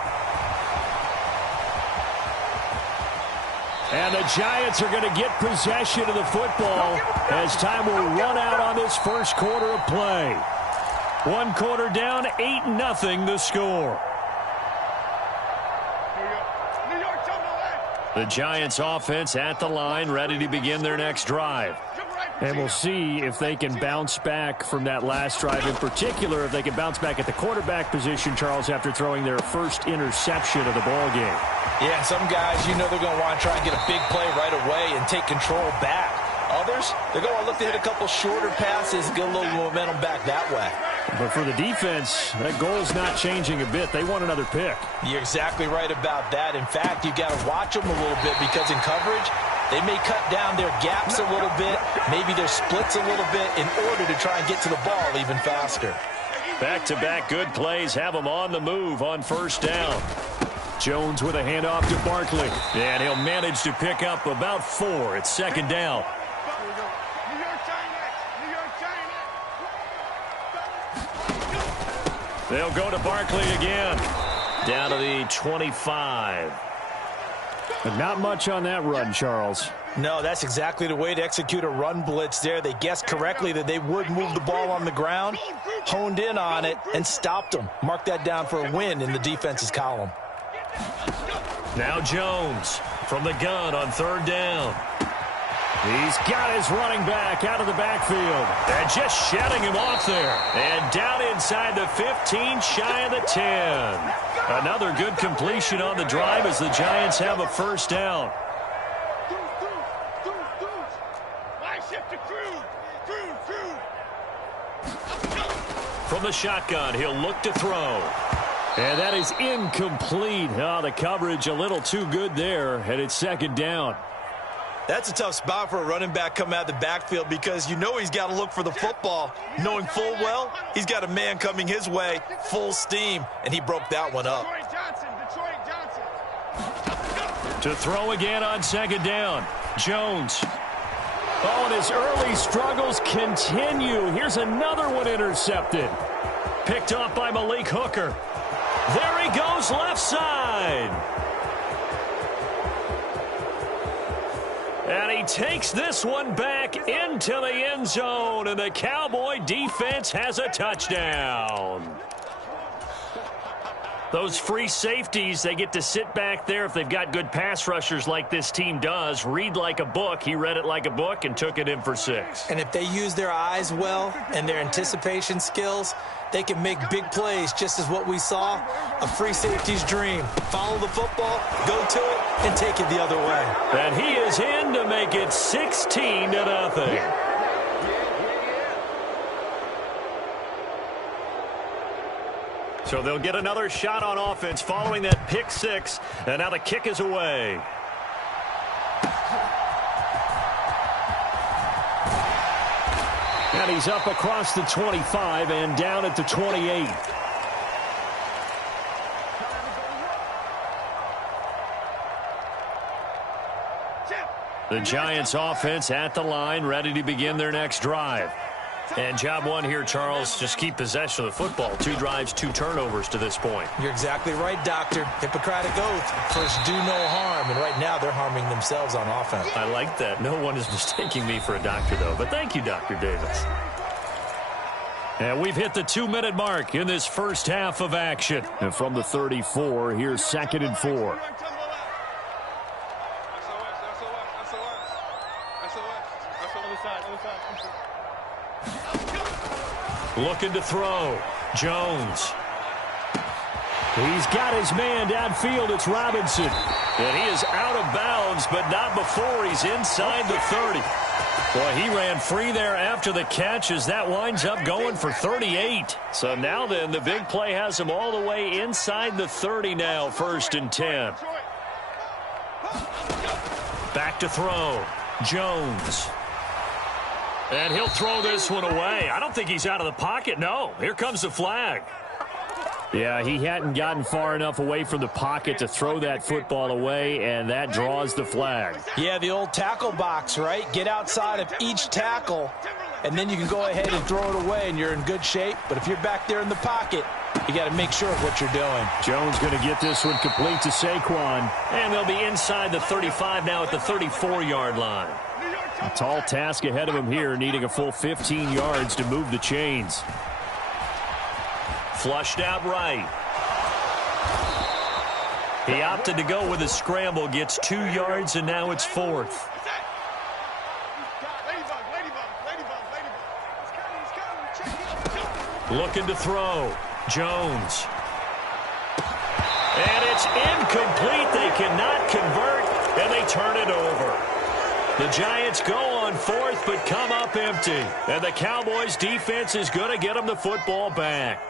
And the Giants are going to get possession of the football as time will run out on this first quarter of play. 1 quarter down, 8-0 the score. The Giants offense at the line, ready to begin their next drive. And we'll see if they can bounce back from that last drive. In particular, if they can bounce back at the quarterback position, Charles, after throwing their first interception of the ball game. Yeah, some guys, you know they're going to want to try and get a big play right away and take control back. Others, they're going to look to hit a couple shorter passes and get a little momentum back that way. But for the defense, that goal's not changing a bit. They want another pick. You're exactly right about that. In fact, you got to watch them a little bit because in coverage, they may cut down their gaps a little bit, maybe their splits a little bit in order to try and get to the ball even faster. Back-to-back good plays have them on the move on first down. Jones with a handoff to Barkley. And he'll manage to pick up about 4 at 2nd down. They'll go to Barkley again. Down to the 25. But not much on that run, Charles. No, that's exactly the way to execute a run blitz there. They guessed correctly that they would move the ball on the ground, honed in on it, and stopped them. Mark that down for a win in the defense's column. Now Jones from the gun on 3rd down. He's got his running back out of the backfield. And just shutting him off there. And down inside the 15, shy of the 10. Another good completion on the drive as the Giants have a first down. From the shotgun, he'll look to throw. And that is incomplete. Oh, the coverage a little too good there, and it's 2nd down. That's a tough spot for a running back coming out of the backfield because you know he's got to look for the football, knowing full well he's got a man coming his way, full steam, and he broke that one up. To throw again on 2nd down. Jones. Oh, and his early struggles continue. Here's another one intercepted. Picked off by Malik Hooker. There he goes, left side. And he takes this one back into the end zone, and the Cowboy defense has a touchdown. Those free safeties, they get to sit back there if they've got good pass rushers like this team does. Read like a book. He read it like a book and took it in for 6. And if they use their eyes well and their anticipation skills, they can make big plays, just as what we saw, a free safety's dream. Follow the football, go to it, and take it the other way. And he is in to make it 16-0. So they'll get another shot on offense following that pick 6, and now the kick is away. And he's up across the 25 and down at the 28. The Giants offense at the line, ready to begin their next drive. And job one here, Charles, just keep possession of the football. 2 drives, 2 turnovers to this point. You're exactly right, Doctor. Hippocratic oath. First, do no harm. And right now, they're harming themselves on offense. I like that. No one is mistaking me for a doctor, though. But thank you, Dr. Davis. And we've hit the 2-minute mark in this first half of action. And from the 34, here's 2nd and 4. Looking to throw. Jones. He's got his man downfield. It's Robinson. And he is out of bounds, but not before he's inside the 30. Boy, he ran free there after the catch as that winds up going for 38. So now then, the big play has him all the way inside the 30 now, 1st and 10. Back to throw. Jones. And he'll throw this one away. I don't think he's out of the pocket. No, here comes the flag. Yeah, he hadn't gotten far enough away from the pocket to throw that football away, and that draws the flag. Yeah, the old tackle box, right? Get outside of each tackle, and then you can go ahead and throw it away, and you're in good shape. But if you're back there in the pocket, you got to make sure of what you're doing. Jones going to get this one complete to Saquon. And they'll be inside the 35 now at the 34-yard line. A tall task ahead of him here, needing a full 15 yards to move the chains. Flushed out right. He opted to go with a scramble, gets 2 yards, and now it's 4th. Looking to throw. Jones. And it's incomplete. They cannot convert, and they turn it over. The Giants go on 4th, but come up empty. And the Cowboys' defense is going to get them the football back.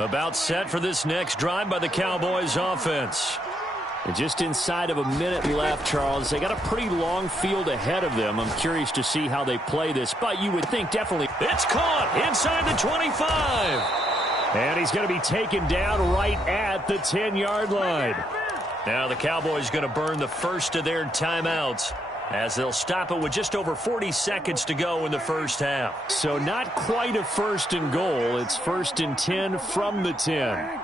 About set for this next drive by the Cowboys offense. And just inside of a minute left, Charles. They got a pretty long field ahead of them. I'm curious to see how they play this, but you would think definitely. It's caught inside the 25. And he's going to be taken down right at the 10-yard line. Now the Cowboys going to burn the first of their timeouts as they'll stop it with just over 40 seconds to go in the first half. So not quite a 1st and goal. It's 1st and 10 from the 10.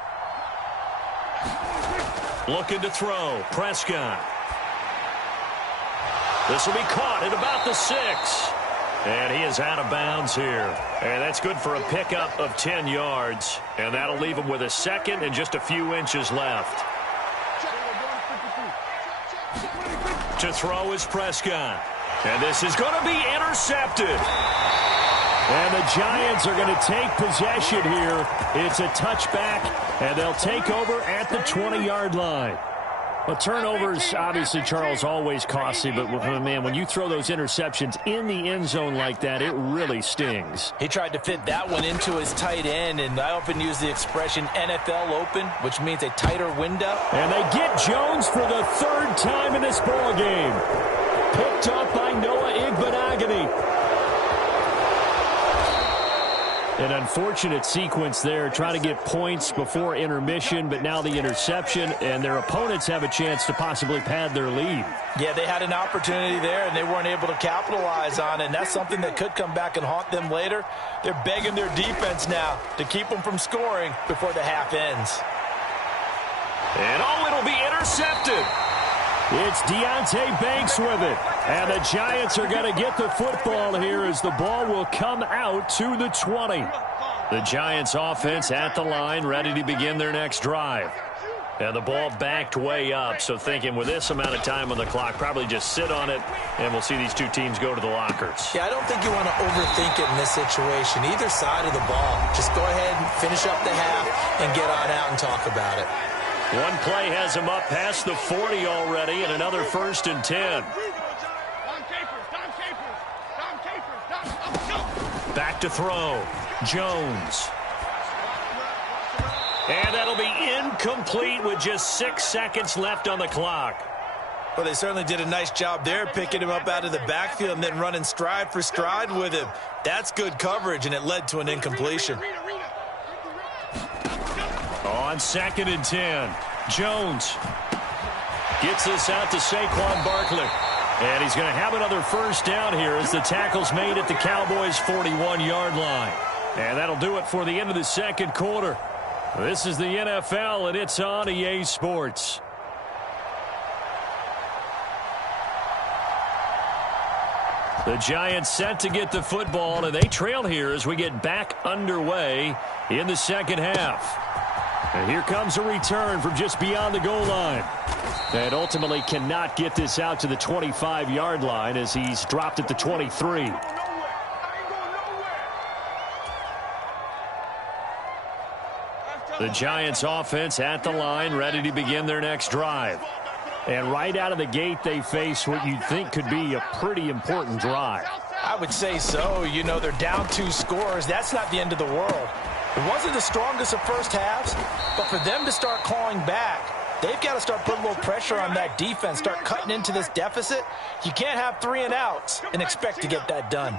Looking to throw. Prescott. This will be caught at about the 6. And he is out of bounds here. And that's good for a pickup of 10 yards. And that'll leave him with a 2nd and just a few inches left. To throw is Prescott. And this is going to be intercepted. And the Giants are going to take possession here. It's a touchback, and they'll take over at the 20-yard line. Well, turnovers, obviously, Charles, always costly. But, man, when you throw those interceptions in the end zone like that, it really stings. He tried to fit that one into his tight end, and I often use the expression NFL open, which means a tighter window. And they get Jones for the 3rd time in this ball game. Picked up by Noah Igbenogany. An unfortunate sequence there, trying to get points before intermission, but now the interception, and their opponents have a chance to possibly pad their lead. Yeah, they had an opportunity there, and they weren't able to capitalize on it, and that's something that could come back and haunt them later. They're begging their defense now to keep them from scoring before the half ends. And it'll be intercepted. It's Deonte Banks with it. And the Giants are going to get the football here as the ball will come out to the 20. The Giants offense at the line, ready to begin their next drive. And the ball backed way up, so thinking with this amount of time on the clock, probably just sit on it, and we'll see these two teams go to the lockers. Yeah, I don't think you want to overthink it in this situation. Either side of the ball. Just go ahead and finish up the half and get on out and talk about it. One play has him up past the 40 already, and another 1st and 10. Back to throw. Jones. And that'll be incomplete with just 6 seconds left on the clock. Well, they certainly did a nice job there, picking him up out of the backfield and then running stride for stride with him. That's good coverage, and it led to an incompletion. On 2nd and 10, Jones gets this out to Saquon Barkley. And he's going to have another 1st down here as the tackle's made at the Cowboys' 41-yard line. And that'll do it for the end of the 2nd quarter. This is the NFL, and it's on EA Sports. The Giants set to get the football, and they trail here as we get back underway in the second half. And here comes a return from just beyond the goal line. And ultimately cannot get this out to the 25-yard line as he's dropped at the 23. The Giants offense at the line, ready to begin their next drive. And right out of the gate, they face what you'd think could be a pretty important drive. I would say so. You know, they're down 2 scores. That's not the end of the world. It wasn't the strongest of first halves, but for them to start clawing back, they've got to start putting a little pressure on that defense, start cutting into this deficit. You can't have 3 and outs and expect to get that done.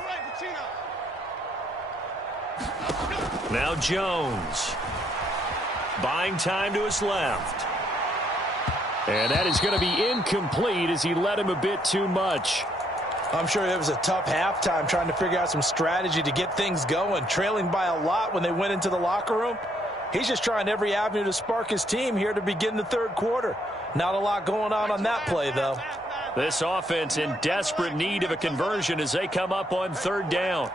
Now Jones. Buying time to his left. And that is going to be incomplete as he led him a bit too much. I'm sure it was a tough halftime trying to figure out some strategy to get things going, trailing by a lot when they went into the locker room. He's just trying every avenue to spark his team here to begin the third quarter. Not a lot going on that play, though. This offense in desperate need of a conversion as they come up on third down.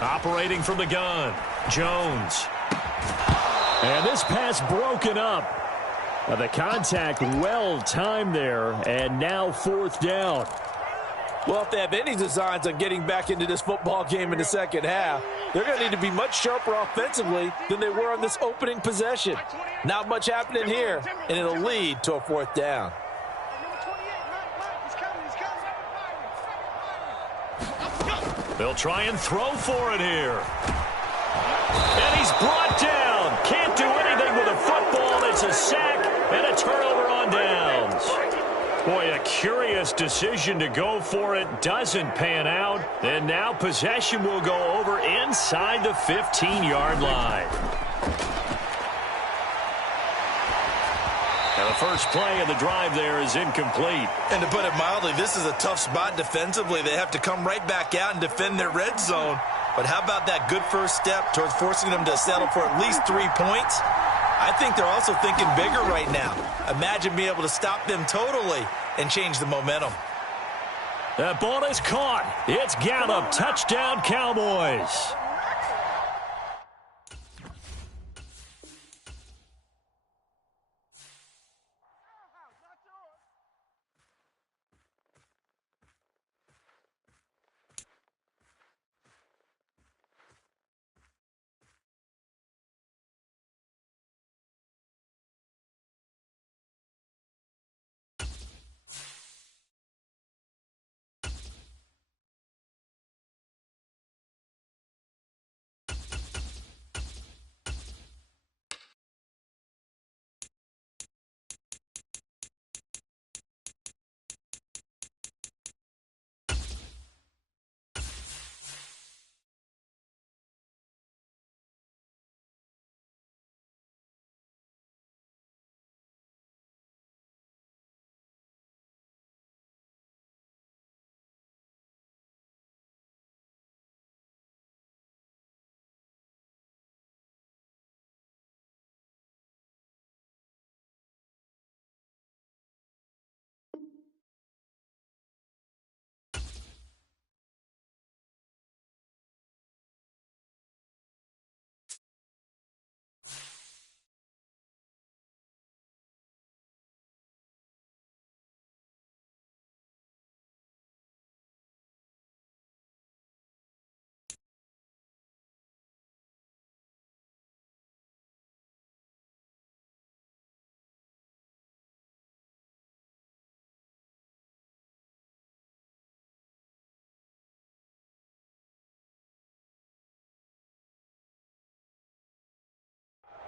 Operating from the gun, Jones. And this pass broken up. The contact well timed there, and now fourth down. Well, if they have any designs on getting back into this football game in the second half, they're going to need to be much sharper offensively than they were on this opening possession. Not much happening here, and it'll lead to a fourth down. They'll try and throw for it here. And he's brought down. Can't do anything with a football. It's a sack and a turnover on downs. Boy, a curious decision to go for it. Doesn't pan out. And now possession will go over inside the 15-yard line. Now the first play of the drive there is incomplete. And to put it mildly, this is a tough spot defensively. They have to come right back out and defend their red zone. But how about that good first step towards forcing them to settle for at least 3 points? I think they're also thinking bigger right now. Imagine being able to stop them totally and change the momentum. That ball is caught. It's Gallup. Touchdown, Cowboys.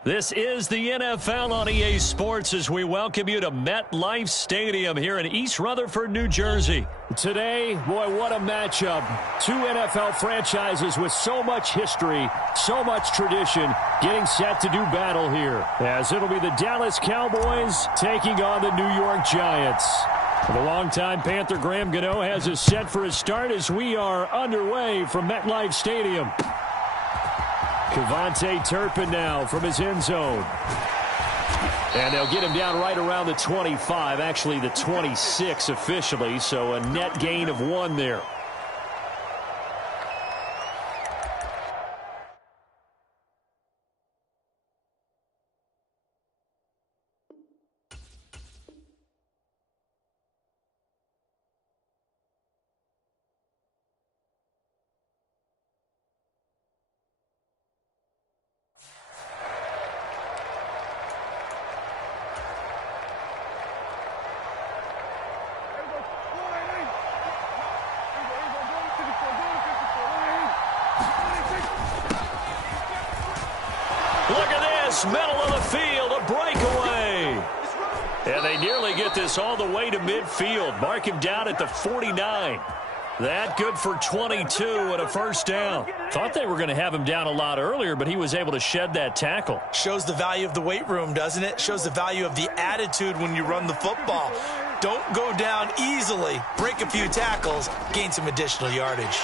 This is the NFL on EA Sports as we welcome you to MetLife Stadium here in East Rutherford, New Jersey. Today, boy, what a matchup. 2 NFL franchises with so much history, so much tradition, getting set to do battle here. As it'll be the Dallas Cowboys taking on the New York Giants. The longtime Panther Graham Gano has us set for his start as we are underway from MetLife Stadium. Kevontae Turpin now from his end zone. And they'll get him down right around the 25, actually the 26 officially, so a net gain of 1 there. Look at this, middle of the field, a breakaway. And they nearly get this all the way to midfield. Mark him down at the 49. That good for 22 and a first down. Thought they were going to have him down a lot earlier, but he was able to shed that tackle. Shows the value of the weight room, doesn't it? Shows the value of the attitude when you run the football. Don't go down easily. Break a few tackles, gain some additional yardage.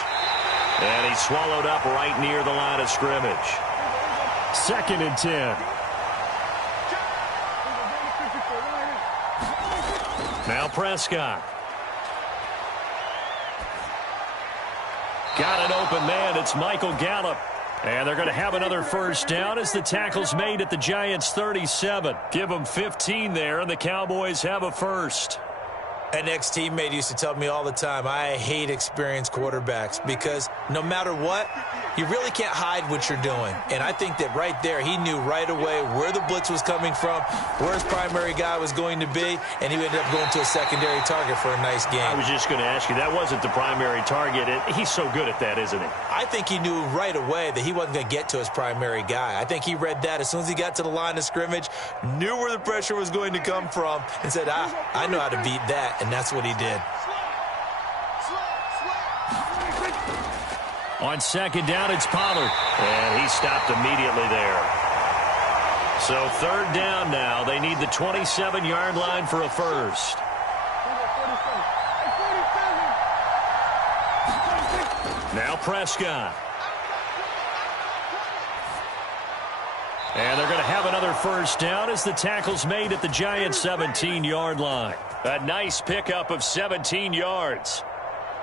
And he's swallowed up right near the line of scrimmage. 2nd and 10. Now Prescott. Got an open man. It's Michael Gallup. And they're going to have another first down as the tackle's made at the Giants' 37. Give them 15 there, and the Cowboys have a first. An ex-teammate used to tell me all the time, I hate experienced quarterbacks because no matter what, you really can't hide what you're doing. And I think that right there, he knew right away where the blitz was coming from, where his primary guy was going to be, and he ended up going to a secondary target for a nice game. I was just going to ask you, that wasn't the primary target. He's so good at that, isn't he? I think he knew right away that he wasn't going to get to his primary guy. I think he read that as soon as he got to the line of scrimmage, knew where the pressure was going to come from, and said, I know how to beat that. And that's what he did. On 2nd down, it's Pollard. And he stopped immediately there. So 3rd down now. They need the 27-yard line for a first. Now Prescott. And they're going to have another first down as the tackle's made at the Giants' 17-yard line. A nice pickup of 17 yards.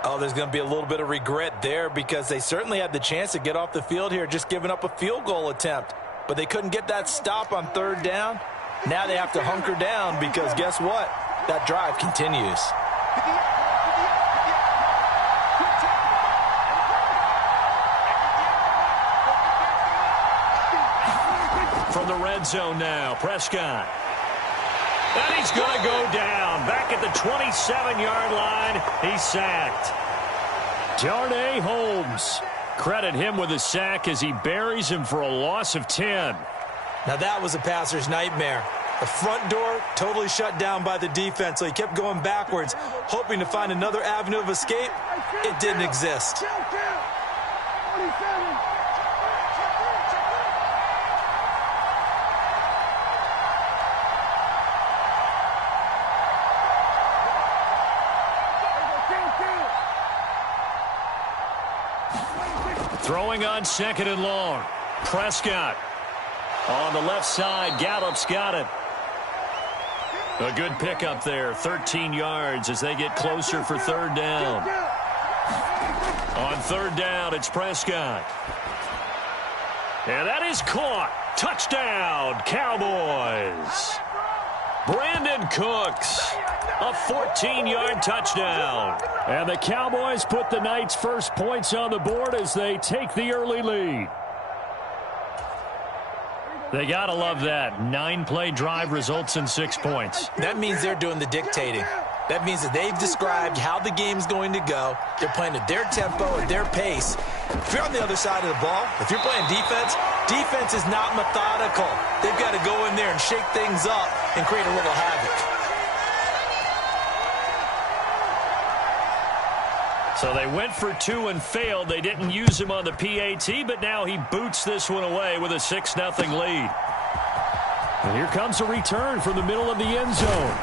Oh, there's going to be a little bit of regret there because they certainly had the chance to get off the field here, just giving up a field goal attempt. But they couldn't get that stop on 3rd down. Now they have to hunker down because guess what? That drive continues. From the red zone now, Prescott. And he's going to go down. Back at the 27-yard line, he's sacked. Darnay Holmes. Credit him with a sack as he buries him for a loss of 10. Now that was a passer's nightmare. The front door totally shut down by the defense, so he kept going backwards, hoping to find another avenue of escape. It didn't exist. Throwing on 2nd and long. Prescott on the left side. Gallup's got it. A good pickup there. 13 yards as they get closer for 3rd down. On 3rd down, it's Prescott. And that is caught. Touchdown, Cowboys. Brandon Cooks. A 14-yard touchdown. And the Cowboys put the Knights' first points on the board as they take the early lead. They got to love that. 9-play drive results in 6 points. That means they're doing the dictating. That means that they've described how the game's going to go. They're playing at their tempo, at their pace. If you're on the other side of the ball, if you're playing defense, defense is not methodical. They've got to go in there and shake things up and create a little havoc. So they went for 2 and failed. They didn't use him on the PAT, but now he boots this one away with a 6-0 lead. And here comes a return from the middle of the end zone.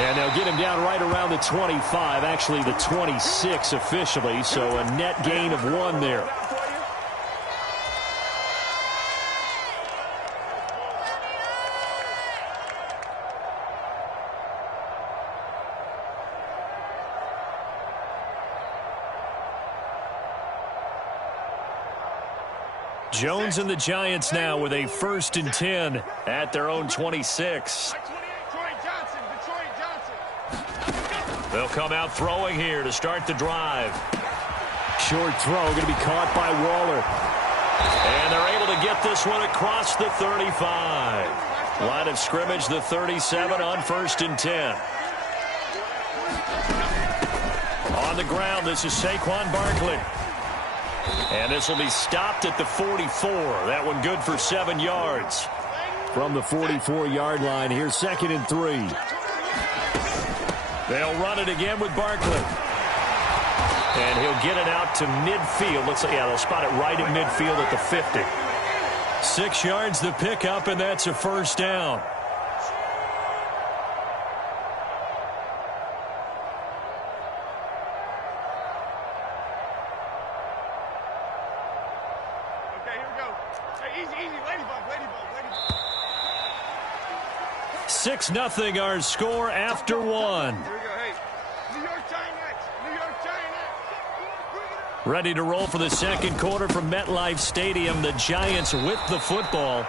And they'll get him down right around the 25, actually the 26 officially, so a net gain of 1 there. Jones and the Giants now with a 1st and 10 at their own 26. They'll come out throwing here to start the drive. Short throw going to be caught by Waller. And they're able to get this one across the 35. Line of scrimmage, the 37 on 1st and 10. On the ground, this is Saquon Barkley. And this will be stopped at the 44. That one good for 7 yards. From the 44-yard line, here's 2nd and 3. They'll run it again with Barkley. And he'll get it out to midfield. Looks like, yeah, they'll spot it right at midfield at the 50. 6 yards the pickup, and that's a 1st down. Okay, here we go. Hey, easy, ladybug. 6-0 our score after 1. Here we go, hey. New York Giants. Ready to roll for the 2nd quarter from MetLife Stadium. The Giants with the football.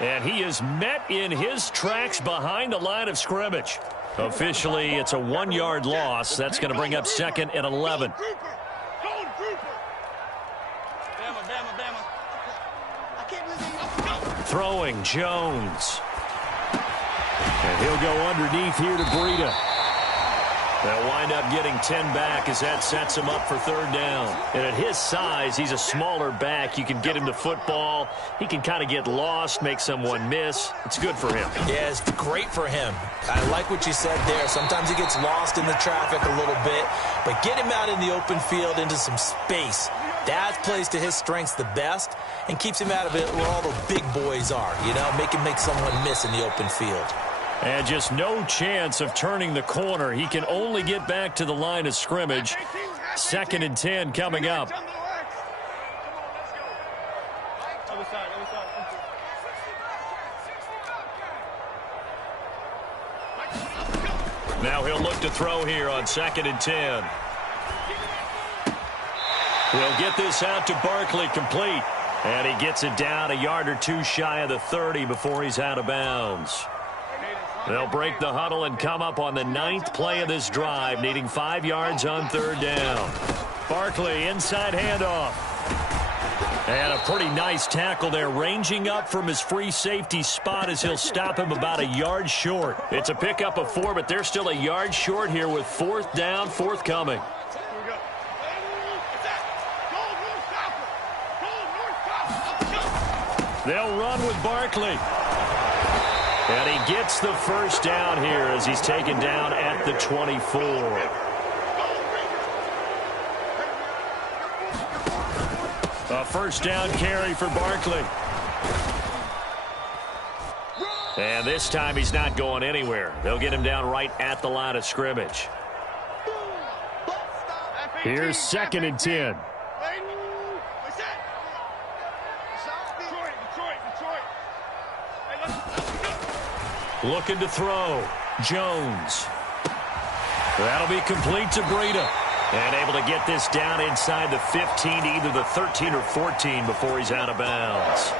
And he is met in his tracks behind the line of scrimmage. Officially, it's a 1-yard loss. That's going to bring up 2nd and 11. Throwing, Jones. And he'll go underneath here to Breida. They'll wind up getting 10 back as that sets him up for 3rd down. And at his size, he's a smaller back. You can get him to football. He can kind of get lost, make someone miss. It's good for him. Yeah, it's great for him. I like what you said there. Sometimes he gets lost in the traffic a little bit, but get him out in the open field into some space. That plays to his strengths the best and keeps him out of it where all the big boys are, you know, make him make someone miss in the open field. And just no chance of turning the corner. He can only get back to the line of scrimmage. 2nd and 10 coming up. Now he'll look to throw here on 2nd and 10. He'll get this out to Barkley, complete. And he gets it down a yard or 2 shy of the 30 before he's out of bounds. They'll break the huddle and come up on the 9th play of this drive, needing 5 yards on 3rd down. Barkley, inside handoff. And a pretty nice tackle there, ranging up from his free safety spot as he'll stop him about a yard short. It's a pickup of 4, but they're still a yard short here with 4th down, forthcoming. They'll run with Barkley. And he gets the 1st down here as he's taken down at the 24. A 1st down carry for Barkley. And this time he's not going anywhere. They'll get him down right at the line of scrimmage. Here's 2nd and 10. Looking to throw. Jones. That'll be complete to Breida. And able to get this down inside the 15 to either the 13 or 14 before he's out of bounds.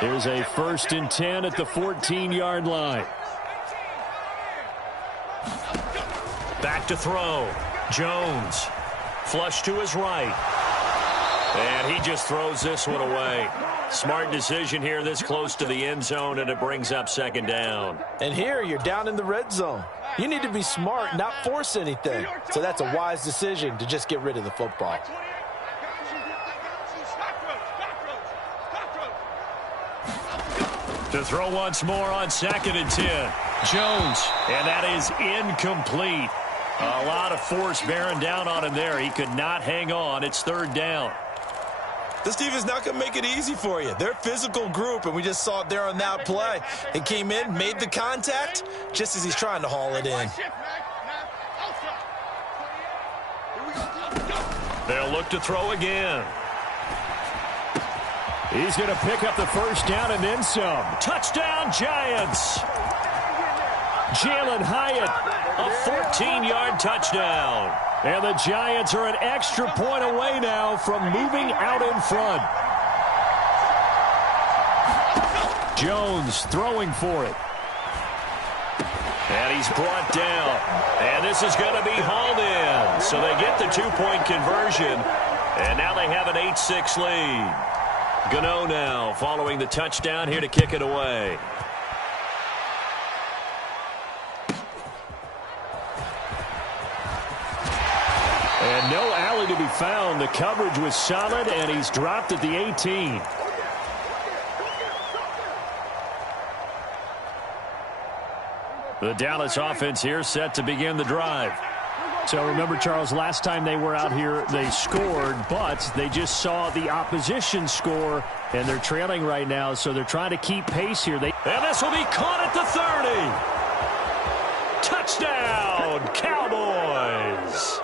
Here's a 1st and 10 at the 14-yard line. Back to throw. Jones. Flush to his right. And he just throws this one away. Smart decision here this close to the end zone, and it brings up 2nd down. And here you're down in the red zone. You need to be smart, not force anything. So that's a wise decision to just get rid of the football. To throw once more on 2nd and 10. Jones, and that is incomplete. A lot of force bearing down on him there. He could not hang on. It's 3rd down. This team is not going to make it easy for you. They're a physical group, and we just saw it there on that play. It came in, made the contact, just as he's trying to haul it in. They'll look to throw again. He's going to pick up the 1st down and then some. Touchdown, Giants. Jalen Hyatt, a 14-yard touchdown. And the Giants are an extra point away now from moving out in front. Jones throwing for it. And he's brought down. And this is going to be hauled in. So they get the two-point conversion. And now they have an 8-6 lead. Gano now following the touchdown here to kick it away. And no alley to be found. The coverage was solid, and he's dropped at the 18. The Dallas offense here set to begin the drive. So remember, Charles, last time they were out here, they scored, but they just saw the opposition score, and they're trailing right now, so they're trying to keep pace here. And this will be caught at the 30. Touchdown, Cowboys.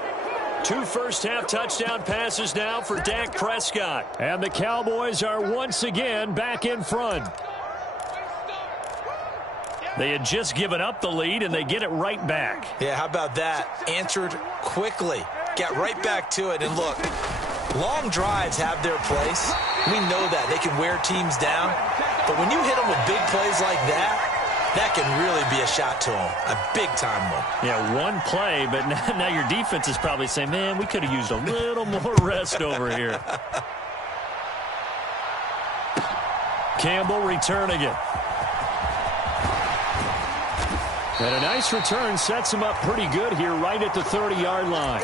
2 first-half touchdown passes now for Dak Prescott. And the Cowboys are once again back in front. They had just given up the lead, and they get it right back. Yeah, how about that? Answered quickly. Got right back to it. And look, long drives have their place. We know that. They can wear teams down. But when you hit them with big plays like that, that can really be a shot to them. A big-time one. Yeah, one play, but now your defense is probably saying, man, we could have used a little more rest over here. Campbell returning it. And a nice return sets him up pretty good here right at the 30-yard line.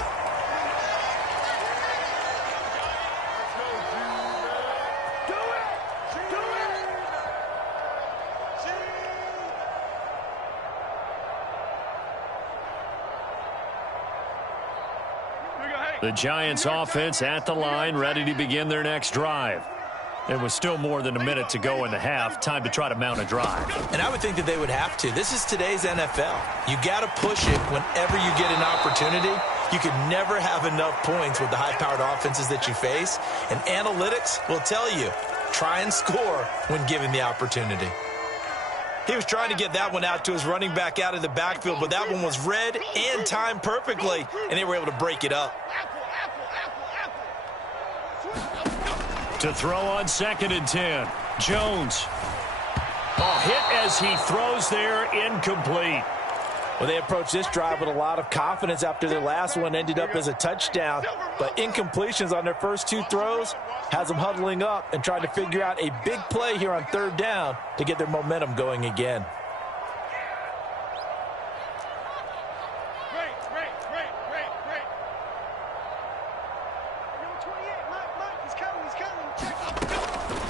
The Giants offense at the line, ready to begin their next drive. It was still more than a minute to go in the half. Time to try to mount a drive. And I would think that they would have to. This is today's NFL. You got to push it whenever you get an opportunity. You can never have enough points with the high-powered offenses that you face. And analytics will tell you, try and score when given the opportunity. He was trying to get that one out to his running back out of the backfield, but that one was read and timed perfectly, and they were able to break it up. To throw on 2nd and 10. Jones. A hit as he throws there, incomplete. Well, they approached this drive with a lot of confidence after their last one ended up as a touchdown. But incompletions on their first 2 throws has them huddling up and trying to figure out a big play here on 3rd down to get their momentum going again.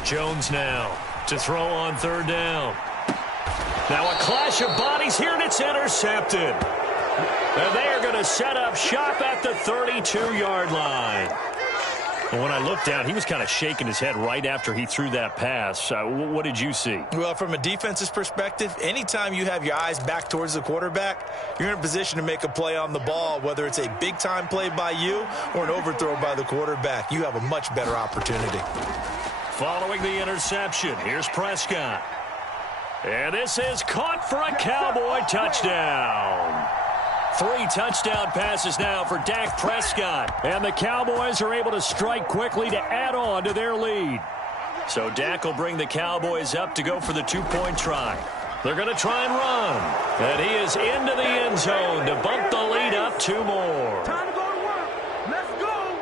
Jones now to throw on 3rd down. Now a clash of bodies here, and it's intercepted. And they are going to set up shop at the 32-yard line. And when I looked down, he was kind of shaking his head right after he threw that pass. What did you see? Well, from a defense's perspective, anytime you have your eyes back towards the quarterback, you're in a position to make a play on the ball, whether it's a big-time play by you or an overthrow by the quarterback. You have a much better opportunity. Following the interception, here's Prescott. And this is caught for a Cowboy touchdown. 3 touchdown passes now for Dak Prescott. And the Cowboys are able to strike quickly to add on to their lead. So Dak will bring the Cowboys up to go for the 2-point try. They're going to try and run. And he is into the end zone to bump the lead up 2 more. Time to go to work. Let's go.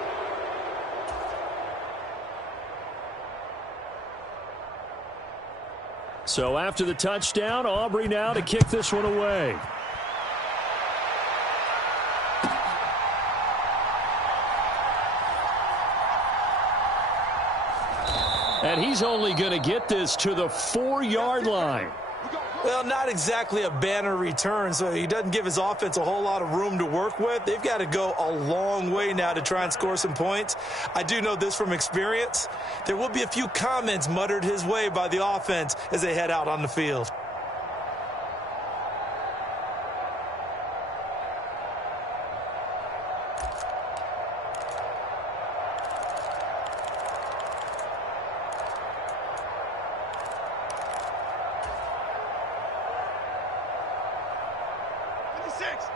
So after the touchdown, Aubrey now to kick this one away. And he's only going to get this to the 4-yard line. Well, not exactly a banner return, so he doesn't give his offense a whole lot of room to work with. They've got to go a long way now to try and score some points. I do know this from experience. There will be a few comments muttered his way by the offense as they head out on the field.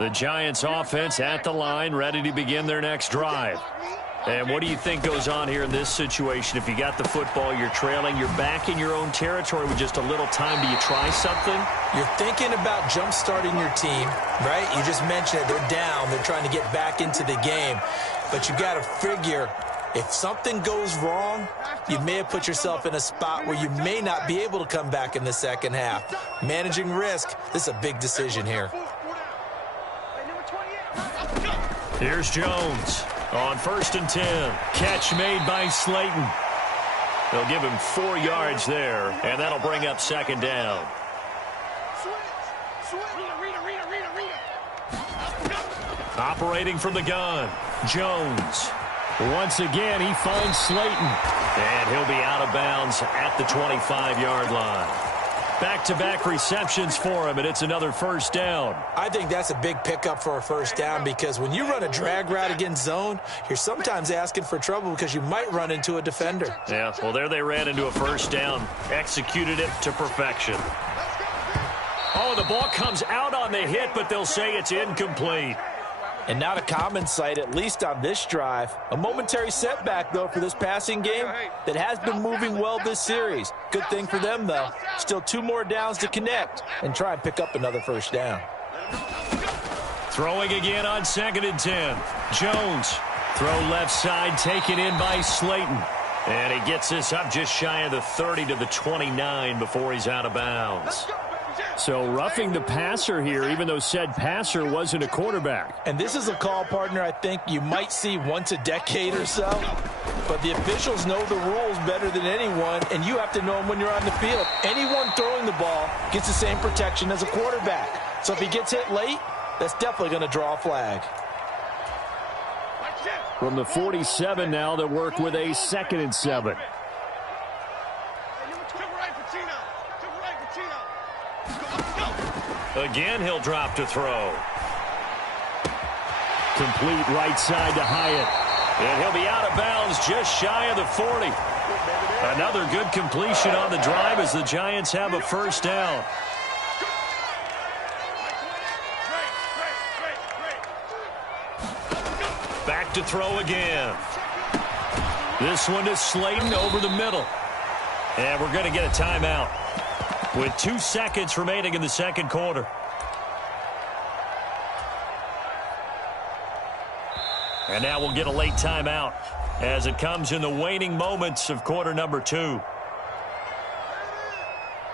The Giants offense at the line, ready to begin their next drive. And what do you think goes on here in this situation? If you got the football, you're trailing, you're back in your own territory with just a little time. Do you try something? You're thinking about jump-starting your team, right? You just mentioned it. They're down. They're trying to get back into the game. But you got to figure, if something goes wrong, you may have put yourself in a spot where you may not be able to come back in the second half. Managing risk, this is a big decision here. Here's Jones on 1st and 10. Catch made by Slayton. They'll give him 4 yards there, and that'll bring up 2nd down. Operating from the gun, Jones. Once again, he finds Slayton. And he'll be out of bounds at the 25-yard line. Back-to-back receptions for him, and it's another 1st down. I think that's a big pickup for a 1st down because when you run a drag route against zone, you're sometimes asking for trouble because you might run into a defender. Yeah, well, there they ran into a 1st down. Executed it to perfection. Oh, the ball comes out on the hit, but they'll say it's incomplete. And not a common sight, at least on this drive. A momentary setback, though, for this passing game that has been moving well this series. Good thing for them, though. Still 2 more downs to connect and try and pick up another 1st down. Throwing again on 2nd and 10. Jones. Throw left side, taken in by Slayton. And he gets this up just shy of the 30 to the 29 before he's out of bounds. So roughing the passer here, even though said passer wasn't a quarterback. And this is a call, partner, I think you might see once a decade or so. But the officials know the rules better than anyone, and you have to know them when you're on the field. Anyone throwing the ball gets the same protection as a quarterback. So if he gets hit late, that's definitely going to draw a flag. From the 47 now, they'll work with a 2nd and 7. Again, he'll drop to throw. Complete right side to Hyatt. And he'll be out of bounds just shy of the 40. Another good completion on the drive as the Giants have a 1st down. Back to throw again. This one to Slayton over the middle. And we're going to get a timeout with 2 seconds remaining in the 2nd quarter. And now we'll get a late timeout as it comes in the waning moments of quarter number 2.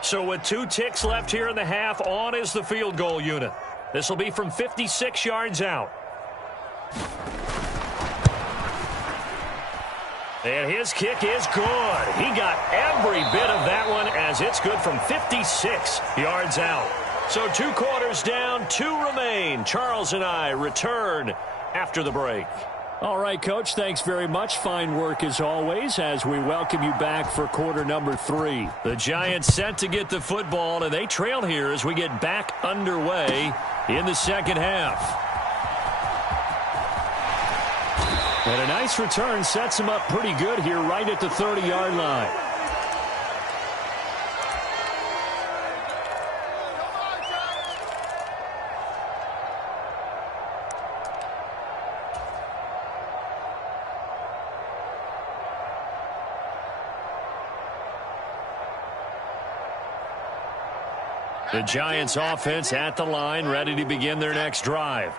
So with 2 ticks left here in the half, on is the field goal unit. This will be from 56 yards out. And his kick is good. He got every bit of that one as it's good from 56 yards out. So 2 quarters down, 2 remain. Charles and I return after the break. All right, Coach, thanks very much. Fine work as always as we welcome you back for quarter number 3. The Giants set to get the football, and they trail here as we get back underway in the 2nd half. And a nice return sets him up pretty good here right at the 30-yard line. The Giants offense at the line, ready to begin their next drive.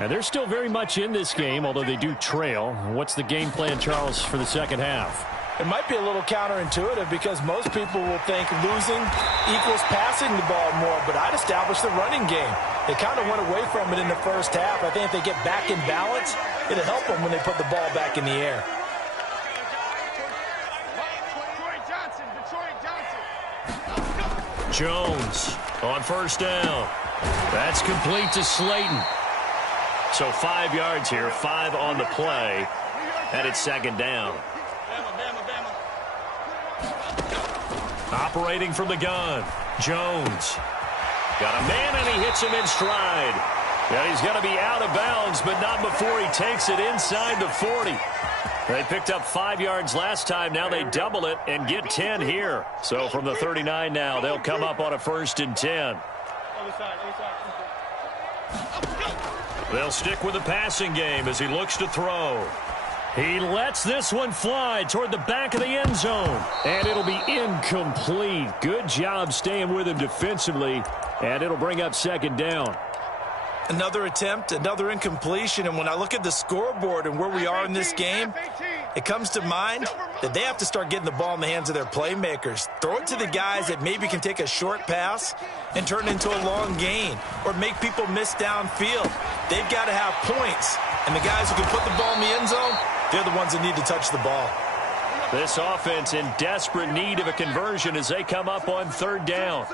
And they're still very much in this game, although they do trail. What's the game plan, Charles, for the 2nd half? It might be a little counterintuitive because most people will think losing equals passing the ball more, but I'd establish the running game. They kind of went away from it in the 1st half. I think if they get back in balance, it'll help them when they put the ball back in the air. Jones on 1st down. That's complete to Slayton. So 5 yards here, 5 on the play, and it's 2nd down. Operating from the gun, Jones. Got a man, and he hits him in stride. And he's going to be out of bounds, but not before he takes it inside the 40. They picked up 5 yards last time. Now they double it and get 10 here. So from the 39 now, they'll come up on a 1st and 10. They'll stick with the passing game as he looks to throw. He lets this one fly toward the back of the end zone. And it'll be incomplete. Good job staying with him defensively. And it'll bring up second down. Another attempt, another incompletion. And when I look at the scoreboard and where we are in this game, it comes to mind that they have to start getting the ball in the hands of their playmakers. Throw it to the guys that maybe can take a short pass and turn it into a long gain or make people miss downfield. They've got to have points. And the guys who can put the ball in the end zone, they're the ones that need to touch the ball. This offense in desperate need of a conversion as they come up on third down.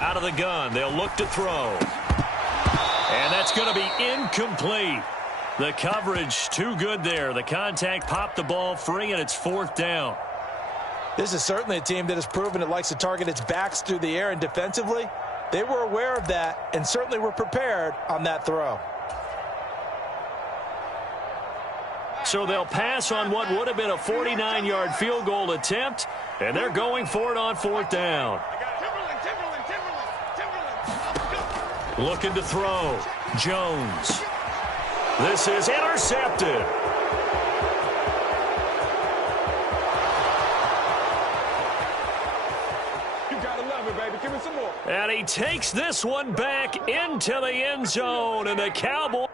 Out of the gun, they'll look to throw. And that's going to be incomplete. The coverage too good there. The contact popped the ball free, and it's fourth down. This is certainly a team that has proven it likes to target its backs through the air, and defensively, they were aware of that and certainly were prepared on that throw. So they'll pass on what would have been a 49-yard field goal attempt, and they're going for it on fourth down. Looking to throw. Jones. This is intercepted. You gotta love it, baby. Give me some more. And he takes this one back into the end zone, and the Cowboys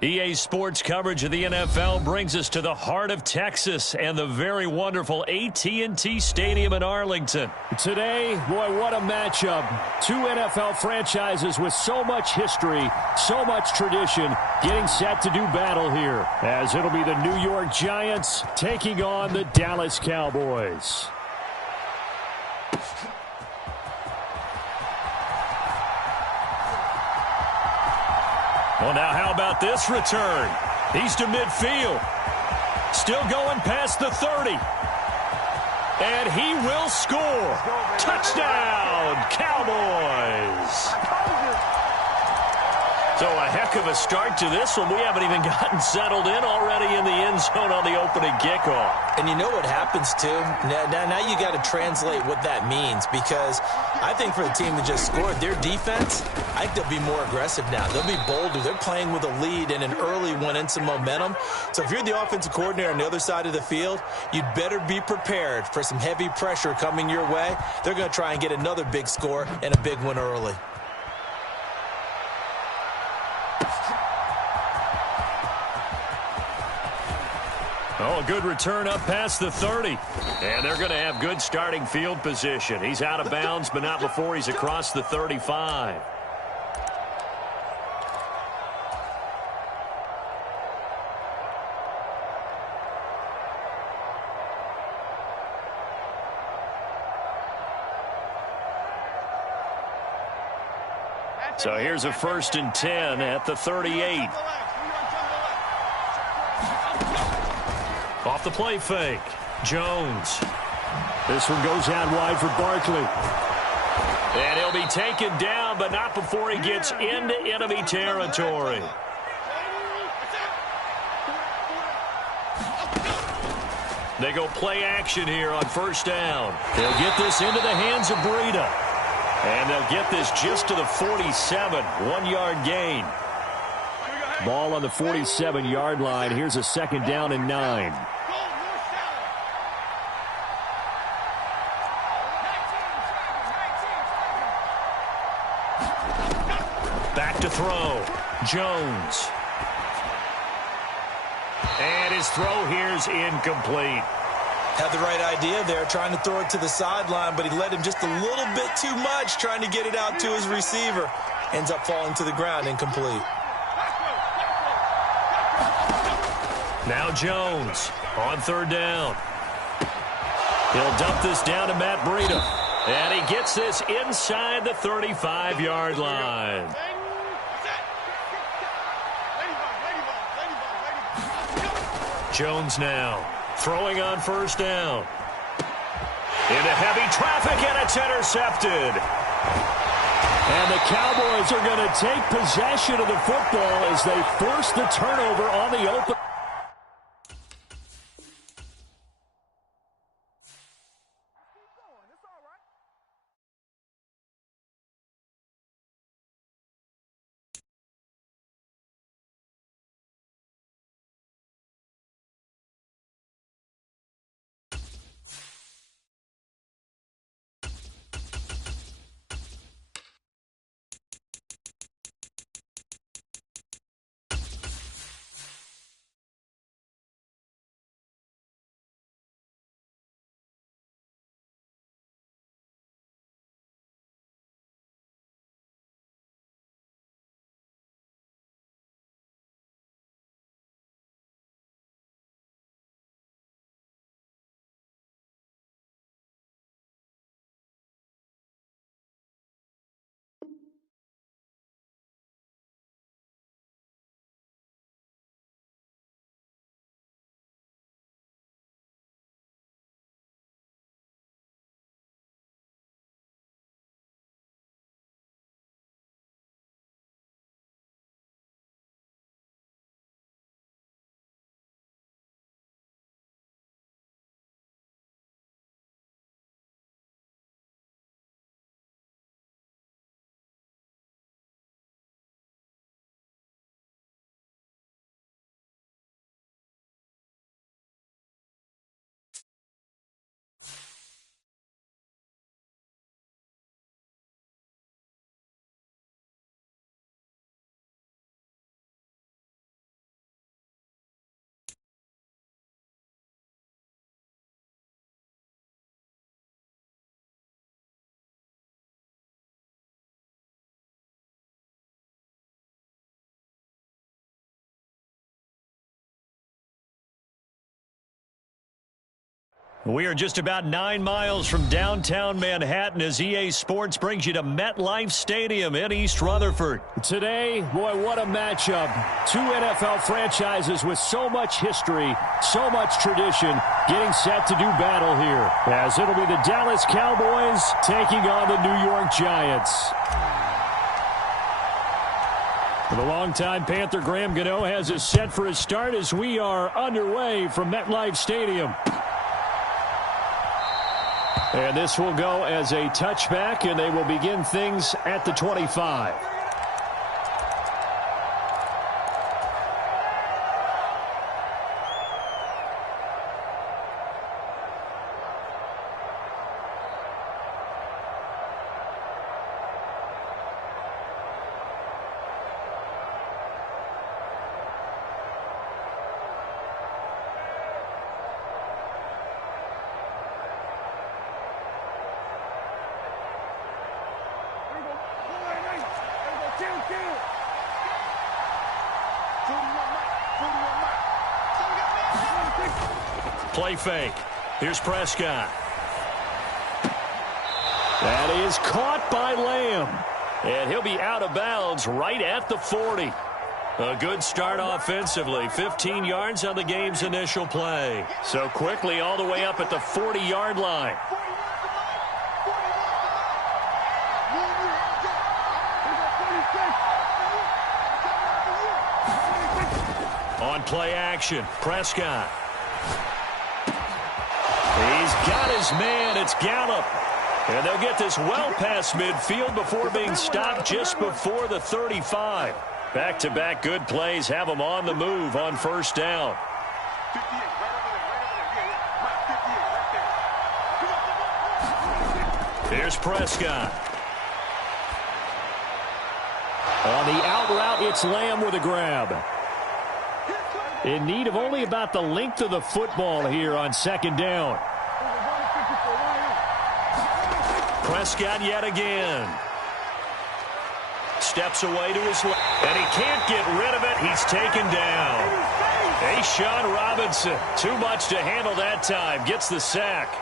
EA Sports coverage of the NFL brings us to the heart of Texas and the very wonderful AT&T Stadium in Arlington. Today, boy, what a matchup. Two NFL franchises with so much history, so much tradition, getting set to do battle here, as it'll be the New York Giants taking on the Dallas Cowboys. Well, now how about this return? He's to midfield. Still going past the 30. And he will score. Touchdown, Cowboys. So a heck of a start to this one. We haven't even gotten settled in already in the end zone on the opening kickoff. And you know what happens, too? Now you got to translate what that means, because I think for the team that just scored, their defense, I think they'll be more aggressive now. They'll be bolder. They're playing with a lead and an early one and some momentum. So if you're the offensive coordinator on the other side of the field, you'd better be prepared for some heavy pressure coming your way. They're going to try and get another big score and a big one early. Oh, a good return up past the 30. And they're going to have good starting field position. He's out of bounds, but not before he's across the 35. So here's a 1st and 10 at the 38. Off the play fake. Jones. This one goes out wide for Barkley. And he'll be taken down, but not before he gets into enemy territory. They go play action here on 1st down. They'll get this into the hands of Breida. And they'll get this just to the 47. 1-yard gain. Ball on the 47-yard line. Here's a 2nd down and 9. Back to throw. Jones. And his throw here's incomplete. Had the right idea there, trying to throw it to the sideline, but he led him just a little bit too much, trying to get it out to his receiver. Ends up falling to the ground, incomplete. Now Jones on 3rd down. He'll dump this down to Matt Breida. And he gets this inside the 35-yard line. Jones now throwing on 1st down. Into heavy traffic, and it's intercepted. And the Cowboys are going to take possession of the football as they force the turnover on the open. We are just about 9 miles from downtown Manhattan as EA Sports brings you to MetLife Stadium in East Rutherford. Today, boy, what a matchup. Two NFL franchises with so much history, so much tradition, getting set to do battle here. As it'll be the Dallas Cowboys taking on the New York Giants. The longtime Panther Graham Gano has us set for his start as we are underway from MetLife Stadium. And this will go as a touchback, and they will begin things at the 25. Play fake. Here's Prescott. That is caught by Lamb. And he'll be out of bounds right at the 40. A good start offensively. 15 yards on the game's initial play. So quickly all the way up at the 40-yard line. On play action, Prescott. He's got his man. It's Gallup. And they'll get this well past midfield before being stopped just before the 35. Back-to-back good plays have them on the move on first down. Here's Prescott. On the out route, it's Lamb with a grab. In need of only about the length of the football here on second down. Prescott yet again. Steps away to his left. And he can't get rid of it. He's taken down. Sean Robinson. Too much to handle that time. Gets the sack.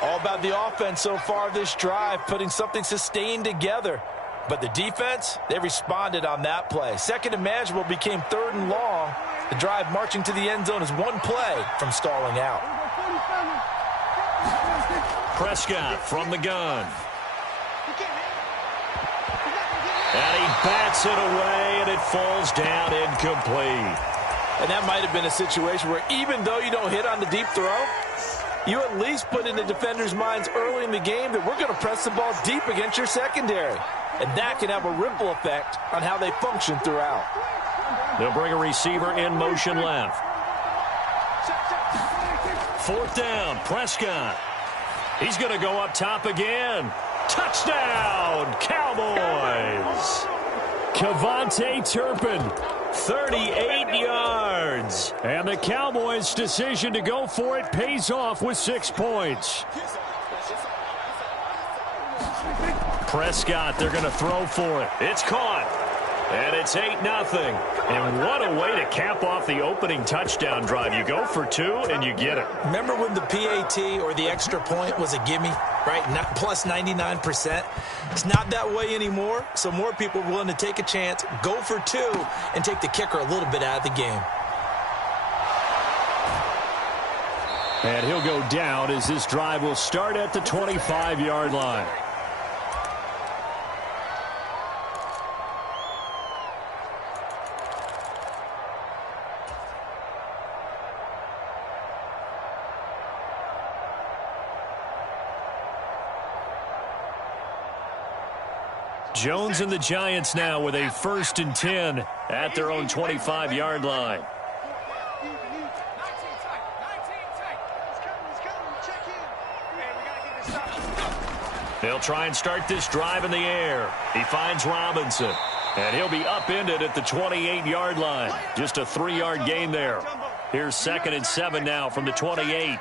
All about the offense so far this drive, putting something sustained together. But the defense, they responded on that play. Second and manageable became third and long. The drive marching to the end zone is one play from stalling out. Prescott from the gun. And he bats it away, and it falls down incomplete. And that might have been a situation where even though you don't hit on the deep throw, you at least put in the defenders' minds early in the game that we're going to press the ball deep against your secondary. And that can have a ripple effect on how they function throughout. They'll bring a receiver in motion left. Fourth down, Prescott. He's going to go up top again. Touchdown, Cowboys. Kevontae Turpin, 38 yards. And the Cowboys' decision to go for it pays off with 6 points. Prescott, they're going to throw for it. It's caught. And it's 8-0. And what a way to cap off the opening touchdown drive. You go for 2 and you get it. Remember when the PAT or the extra point was a gimme, right? Not plus 99%. It's not that way anymore. So more people are willing to take a chance, go for 2, and take the kicker a little bit out of the game. And he'll go down as this drive will start at the 25-yard line. Jones and the Giants now with a 1st and 10 at their own 25-yard line. They'll try and start this drive in the air. He finds Robinson, and he'll be upended at the 28-yard line. Just a 3-yard gain there. Here's 2nd and 7 now from the 28.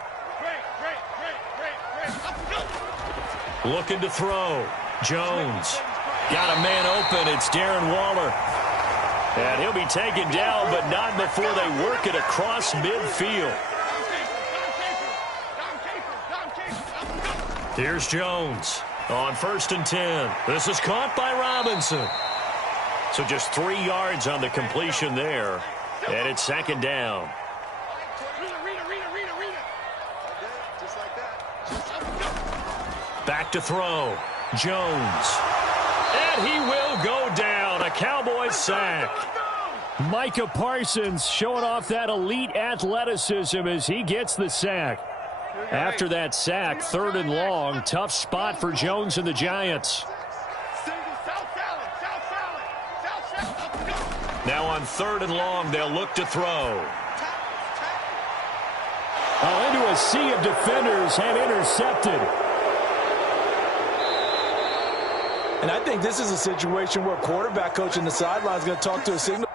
Looking to throw. Jones. Got a man open. It's Darren Waller. And he'll be taken down, but not before they work it across midfield. Here's Jones on 1st and 10. This is caught by Robinson. So just 3 yards on the completion there. And it's 2nd down. Back to throw. Jones. And he will go down. A Cowboys sack. Micah Parsons showing off that elite athleticism as he gets the sack. After that sack, 3rd and long. Tough spot for Jones and the Giants. Now on 3rd and long, they'll look to throw. Into a sea of defenders and intercepted. And I think this is a situation where quarterback coach in the sideline is going to talk to a signal.